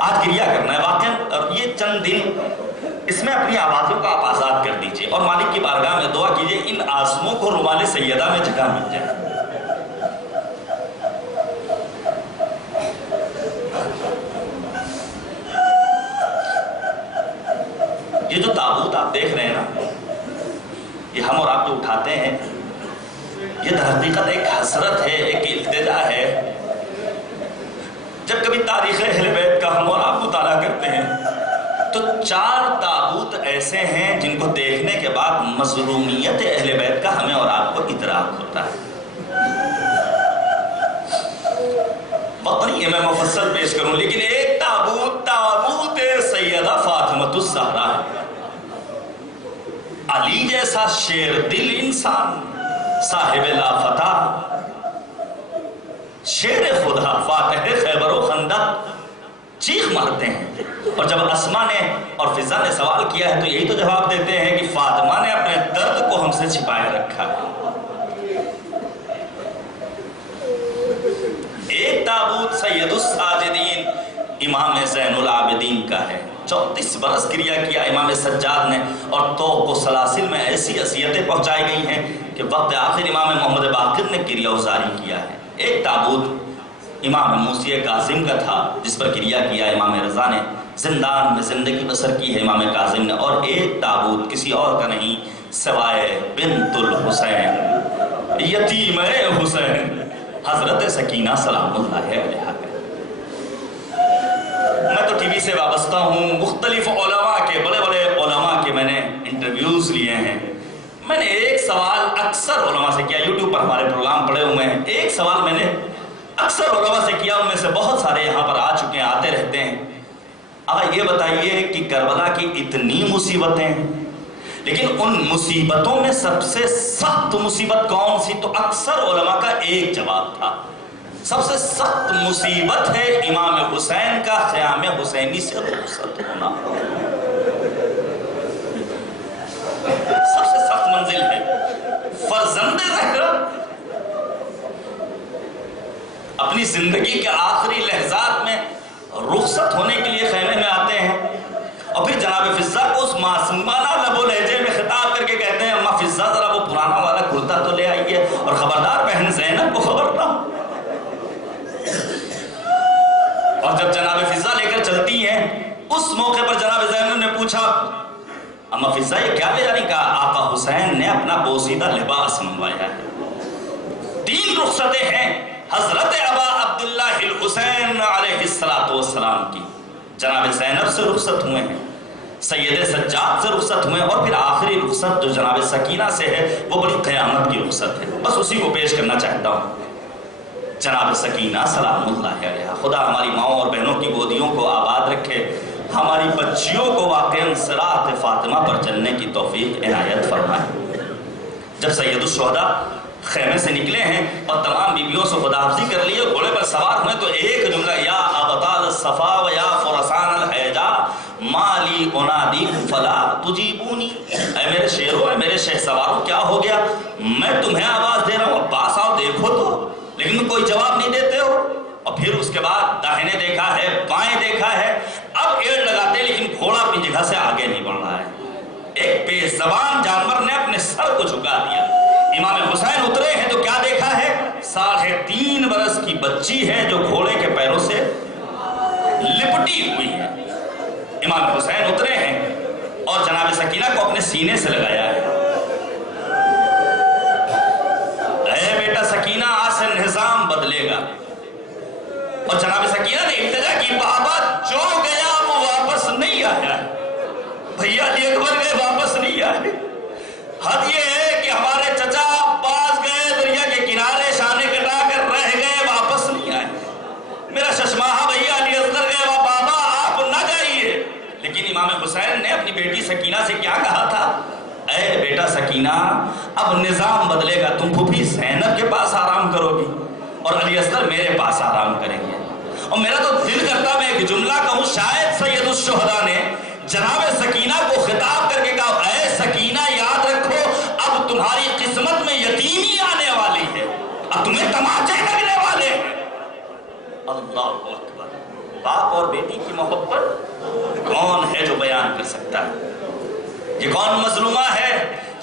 آج گریہ کرنا ہے واقعا، اور یہ چند دن اس میں اپنی آوازوں کا آپ آزاد کر دیجئے اور مالک کی بارگاہ میں دعا کیجئے ان آزموں کو رومال سیدہ میں جگہ مل جائے۔ یہ جو تابوت آپ دیکھ رہے ہیں نا، یہ ہم اور آپ جو اٹھاتے ہیں، یہ در حقیقت ایک حسرت ہے، ایک التجا ہے۔ جب کبھی تاریخ اہل بیت کا ہم اور آپ مطالعہ کرتے ہیں تو 4 تابوت ایسے ہیں جن کو دیکھنے کے بعد مظلومیت اہل بیت کا ہمیں اور آپ کو ادراک ہوتا ہے۔ وقت نہیں ہے میں مفصل پیش کروں، لیکن ایک تابوت سیدہ فاطمہ الزہرا ہے۔ علی جیسا شیر دل انسان، صاحب لافتہ، شیر خدا، فاتح خیبر و خندق، چیخ مارتے ہیں۔ اور جب اسما نے اور فضا نے سوال کیا ہے تو یہی تو جواب دیتے ہیں کہ فاطمہ نے اپنے درد کو ہم سے چھپائے رکھا ہے۔ ایک تابوت سید الساجدین امام زین العابدین کا ہے، 34 برس گریہ کیا امام سجاد نے، اور توق و سلاسل میں ایسی اذیتیں پہنچائی گئی ہیں کہ وقت آخر امام محمد باقر نے گریہ وزاری کیا ہے۔ ایک تابوت امام موسی کاظم کا تھا، جس پر گریہ کیا امام رضا نے، زندان میں زندگی بسر کی ہے امام کاظم نے، اور ایک تابوت کسی اور کا نہیں سوائے بنت الحسین، یتیمہ حسین، حضرت سکینہ سلام اللہ علیہا۔ میں تو ٹی وی سے وابستہ ہوں، مختلف علماء کے، بڑے بڑے علماء کے میں نے انٹرویوز لیے ہیں۔ میں نے ایک سوال اکثر علماء سے کیا، یوٹیوب پر ہمارے پروگرام پڑے ہوئے ہیں، ایک سوال میں نے اکثر علماء سے کیا، ان میں سے بہت سارے یہاں پر آ چکے ہیں، آتے رہتے ہیں۔ یہ بتائیے کہ کربلا کی اتنی مصیبتیں، لیکن ان مصیبتوں میں سب سے سخت مصیبت کون سی؟ تو اکثر علماء کا ایک جواب تھا، سب سے سخت مصیبت ہے امام حسین کا خیام حسینی سے رخصت ہونا۔ سب سے سخت منزل ہے۔ فرزند زہرا اپنی زندگی کے آخری لحظات میں رخصت ہونے کے لیے خیمے میں آتے ہیں، اور پھر جناب فضہ کو اس معصومانہ لب و لہجے میں خطاب کر کے کہتے ہیں اماں فضہ ذرا وہ پرانا والا کرتا تو لے آئیے، اور خبردار بہن زینب کو خبر نہ ہو۔ اور جب جناب فضہ لے کر چلتی ہیں، اس موقع پر جناب زینب نے پوچھا اماں فضہ یہ کیا لے جانی؟ کہا آقا حسین نے اپنا بوسیدہ لباس منگوایا ہے۔ 3 رخصتیں ہیں حضرت ابا عبداللہ الحسین علیہ السلام کی، جناب زینب سے رخصت ہوئے ہیں، سید سجاد سے رخصت ہوئے ہیں، اور پھر آخری رخصت جو جناب سکینہ سے ہے وہ بڑی قیامت کی رخصت ہے۔ بس اسی کو پیش کرنا چاہتا ہوں۔ جناب سکینہ سلام اللہ علیہا، خدا ہماری ماؤں اور بہنوں کی گودیوں کو آباد رکھے، ہماری بچیوں کو واقعاً صراط فاطمہ پر چلنے کی توفیق عنایت فرمائے۔ جب سید الشہداء خیمے سے نکلے ہیں اور تمام بیویوں سے خداحافظی کر لیے، گھوڑے پر سوار ہوئے، تو ایک جملہ، یا ابطال الصفا و یا فرسان الحیجا مالی انادیکم فلا تجیبونی، اے میرے شیروں، اے میرے شہ سواروں، کیا ہو گیا؟ میں تمہیں آواز دے رہا ہوں، پاس آؤ دیکھو تو، لیکن کوئی جواب نہیں دیتے ہو۔ اور پھر اس کے بعد داہنے دیکھا ہے، بائیں دیکھا ہے، اب ایڑ لگاتے لیکن گھوڑا اپنی جگہ سے آگے نہیں بڑھ رہا ہے۔ ایک بے زبان جانور نے اپنے سر کو جھکا دیا۔ امام حسین اترے ہیں تو کیا دیکھا ہے؟ 3.5 برس کی بچی ہے جو گھوڑے کے پیروں سے لپٹی ہوئی ہے۔ امام حسین اترے ہیں اور جناب سکینہ کو اپنے سینے سے لگایا ہے۔ اے بیٹا سکینہ، آج سے نظام بدلے گا۔ اور جناب سکینہ نے التجا کی، بابا جو گیا وہ واپس نہیں آیا، بھیا علی اکبر گئے واپس نہیں آئے۔ حد یہ ہے کہ ہمارے چچا عباس گئے دریا کے کنارے، شانے کٹا کر رہ گئے، واپس نہیں آئے۔ میرا ششماہا بھیا علی اصغر گئے، بابا آپ نہ جائیے۔ لیکن امام حسین نے اپنی بیٹی سکینہ سے کیا کہا تھا؟ اے بیٹا سکینہ، اب نظام بدلے گا، تم پھوپھی زینب کے پاس آرام کرو گی اور علی اصغر میرے پاس آرام کریں گے۔ اور میرا تو دل کرتا میں ایک جملہ کہوں، شاید سید الشہداء نے جناب سکینہ کو خطاب کر کے کہا، اے سکینہ یاد رکھو، اب تمہاری قسمت میں یتیمی آنے والی ہے، اب تمہیں تماچے لگنے والے ہیں۔ اللہ اکبر! باپ اور بیٹی کی محبت کون ہے جو بیان کر سکتا ہے؟ یہ کون مظلومہ ہے؟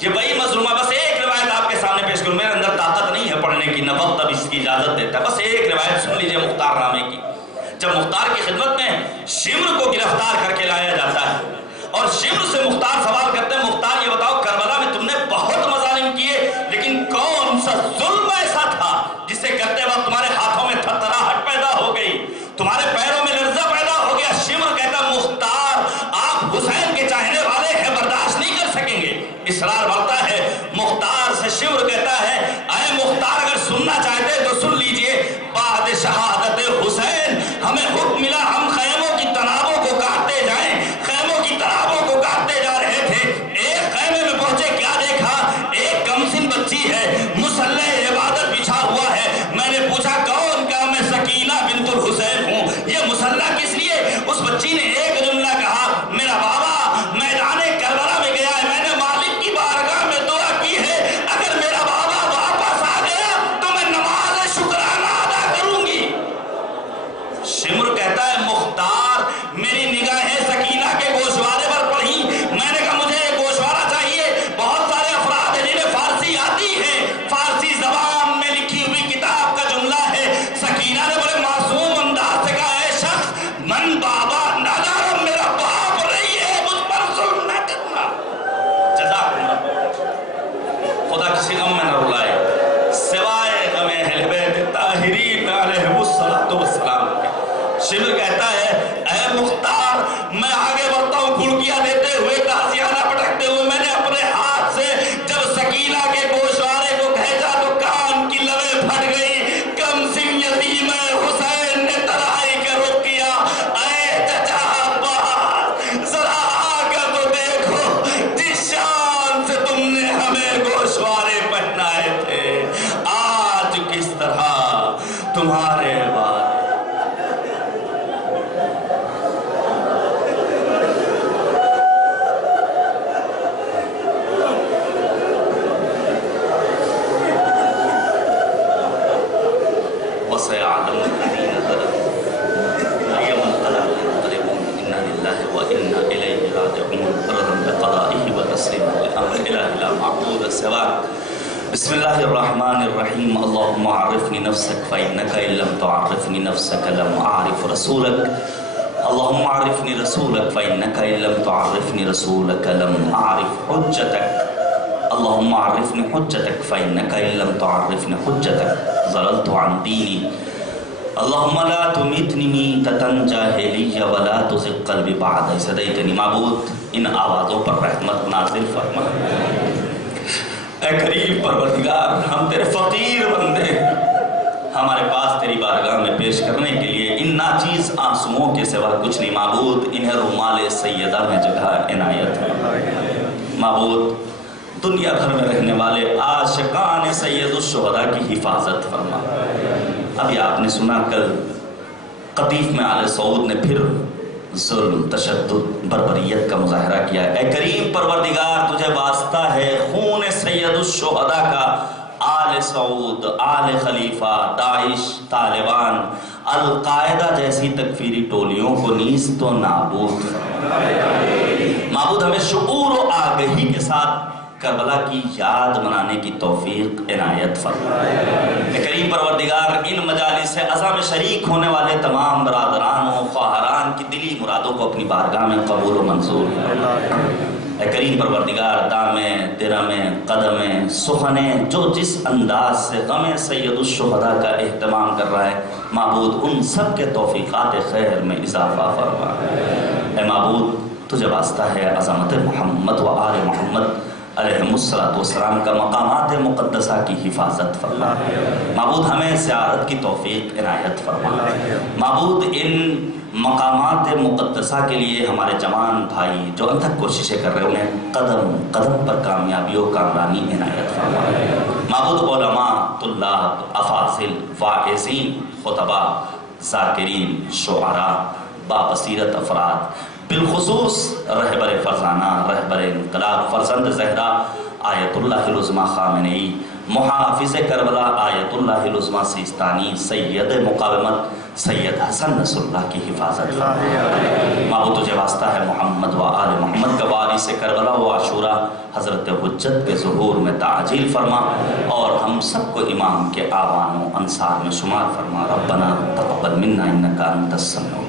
یہ وہی مظلومہ۔ بس ایک روایت آپ کے سامنے پیش کروں، میرے اندر طاقت نہیں ہے پڑھنے کی، نہ وقت اب اس کی اجازت دیتا ہے، بس ایک روایت سن لیجئے مختار نامے کی۔ جب مختار کی خدمت میں شمر کو گرفتار کر کے لایا جاتا ہے اور شمر سے مختار سوال کرتے ہیں، مختار یہ بتاؤ کربلا میں تم نے بہت مظالم کیے، لیکن کون سا ظلم ایسا تھا جسے کرتے وقت تمہارے ہاتھوں میں تھرتھراہٹ پیدا ہو گئی، تمہارے پیروں میں لرزہ پیدا ہو گیا؟ شمر کہتا مختار آپ حسین کے چاہنے والے ہیں، برداشت نہیں کر سکیں گے، اصرار بڑھتا ہے۔ مختار سے شمر کہتا ہے، اے مختار اگر سننا چاہتے تو سن لیجئے، بعد شہادت حسین ہمیں حکم ملا، ہم خیموں کی تنابوں کو کاٹتے جائیں، خیموں کی تنابوں کو کاٹتے جا رہے تھے، ایک خیمے میں پہنچے، کیا دیکھا؟ ایک کمسن بچی ہے، مسلح عبادت بچھا ہوا ہے۔ میں نے پوچھا کون؟ کہا میں سکینہ بنت الحسین ہوں۔ یہ مسلح کس لیے؟ اس بچی نے ایک جملہ کہا، میرا بابا میدان کربلا میں گیا ہے، میں نے مالک کی بارگاہ میں دعا کی ہے، اگر میرا بابا واپس آ گیا تو میں نماز شکرانہ ادا کروں گی۔ شمر کہتا ہے مختار میری نگاہیں سکینہ کے گوشوارے پر پڑھی، میں نے کہا مجھے ایک گوشوارہ چاہیے۔ بہت سارے افراد ہیں جنہیں فارسی آتی ہے، فارسی زبان میں لکھی ہوئی کتاب کا جملہ ہے۔ سکینہ نے بڑے معصوم انداز سے کہا، اے شخص من بابا نہ جانو، میرا باپ رہی ہے، مجھ پر ظلم نہ کرنا۔ جزاک اللہ، خدا کسی غم میں نہ رلائے سوائے غم اہل بیت طاہرین علیہم الصلوۃ والسلام۔ شمر کہتا ہے اے مختار میں آگے بڑھتا ہوں، کھڑکیاں دیتے ہوئے، تازیانہ پٹکتے ہوئے، میں نے اپنے ہاتھ سے جب سکینہ کے گوشوارے کو کھینچا تو کان کی لویں پھٹ گئی۔ کمسن یتیم حسین نے تنہائی کا رخ کیا، اے چچا عباس ذرا آ کر تو دیکھو، جس شان سے تم نے ہمیں گوشوارے پہنائے تھے، آج کس طرح تمہارے بعد وسيعلم الذين ظلموا أي منقلب ينقلبون إنا لله وإنا إليه راجعون رضا بقضائه وتسليما لأمر الإله لا معبود سواك بسم الله الرحمن الرحيم اللهم عرفني نفسك فإنك إن لم تعرفني نفسك لم أعرف رسولك اللهم عرفني رسولك فإنك إن لم تعرفني رسولك لم أعرف حجتك اللهم عرفني حجتك فإنك إن لم تعرفني حجتك ضللت عن ديني اللهم لا تميتني ميتة جاهلية ولا تزغ قلبي بعد إذ هديتني۔ معبود ان آوازوں پر رحمت نازل فرما۔ اے کریم پروردگار، ہم تیرے فقیر بندے ہیں، ہمارے پاس تیری بارگاہ میں پیش کرنے کے لیے ان ناچیز آنسوؤں کے سوا کچھ نہیں معبود، انہیں رومال سیدہ میں جگہ عنایت ہے۔ معبود دنیا بھر میں رہنے والے عاشقان سید الشہداء کی حفاظت فرما۔ ابھی آپ نے سنا کل قطیف میں آل سعود نے پھر ظلم، تشدد، بربریت کا مظاہرہ کیا۔ اے کریم پروردگار، تجھے واسطہ ہے خون سید الشہداء کا، آل سعود، آل خلیفہ، داعش، طالبان، القاعدہ جیسی تکفیری ٹولیوں کو نیز تو نابود فرما۔ معبود ہمیں شعور و آگہی کے ساتھ کربلا کی یاد منانے کی توفیق عنایت فرما۔ اے کریم پروردگار، ان مجالس عزا میں شریک ہونے والے تمام برادران و خواہران کی دلی مرادوں کو اپنی بارگاہ میں قبول و منظور فرما۔ اے کریم پروردگار، دامیں، درمیں، قدمیں، سخنیں، جو جس انداز سے غم سید الشہداء کا اہتمام کر رہا ہے، معبود ان سب کے توفیقات خیر میں اضافہ فرما۔ اے معبود، تجھے واسطہ ہے عظمت محمد و آل محمد علیہ السلام کا مقامات مقدسہ کی حفاظت فرما۔ معبود ہمیں زیارت کی توفیق عنایت فرما۔ معبود ان مقامات مقدسہ کے لیے ہمارے جوان بھائی جو انتھک کوششیں کر رہے ہیں، انہیں قدم قدم پر کامیابی و کامرانی عنایت فرما۔ معبود علماء، طلاب، افاضل، واعظین، خطباء، ذاکرین، شعراء، بابصیرت افراد، بالخصوص رہبر فرزانہ، رہبر انقلاب، فرزند زہرا آیت اللہ العظمیٰ خامنئی، محافظ کربلا آیت اللہ العظمیٰ سیستانی، سید مقاومت سید حسن نصر اللہ کی حفاظت فرما۔ معبود تجھے واسطہ ہے محمد و آل محمد کا وارث کربلا و عاشورہ حضرت حجت کے ظہور میں تعجیل فرما، اور ہم سب کو امام کے آوان و انصار میں شمار فرما۔ ربنا تقبل منا انک انت السمیع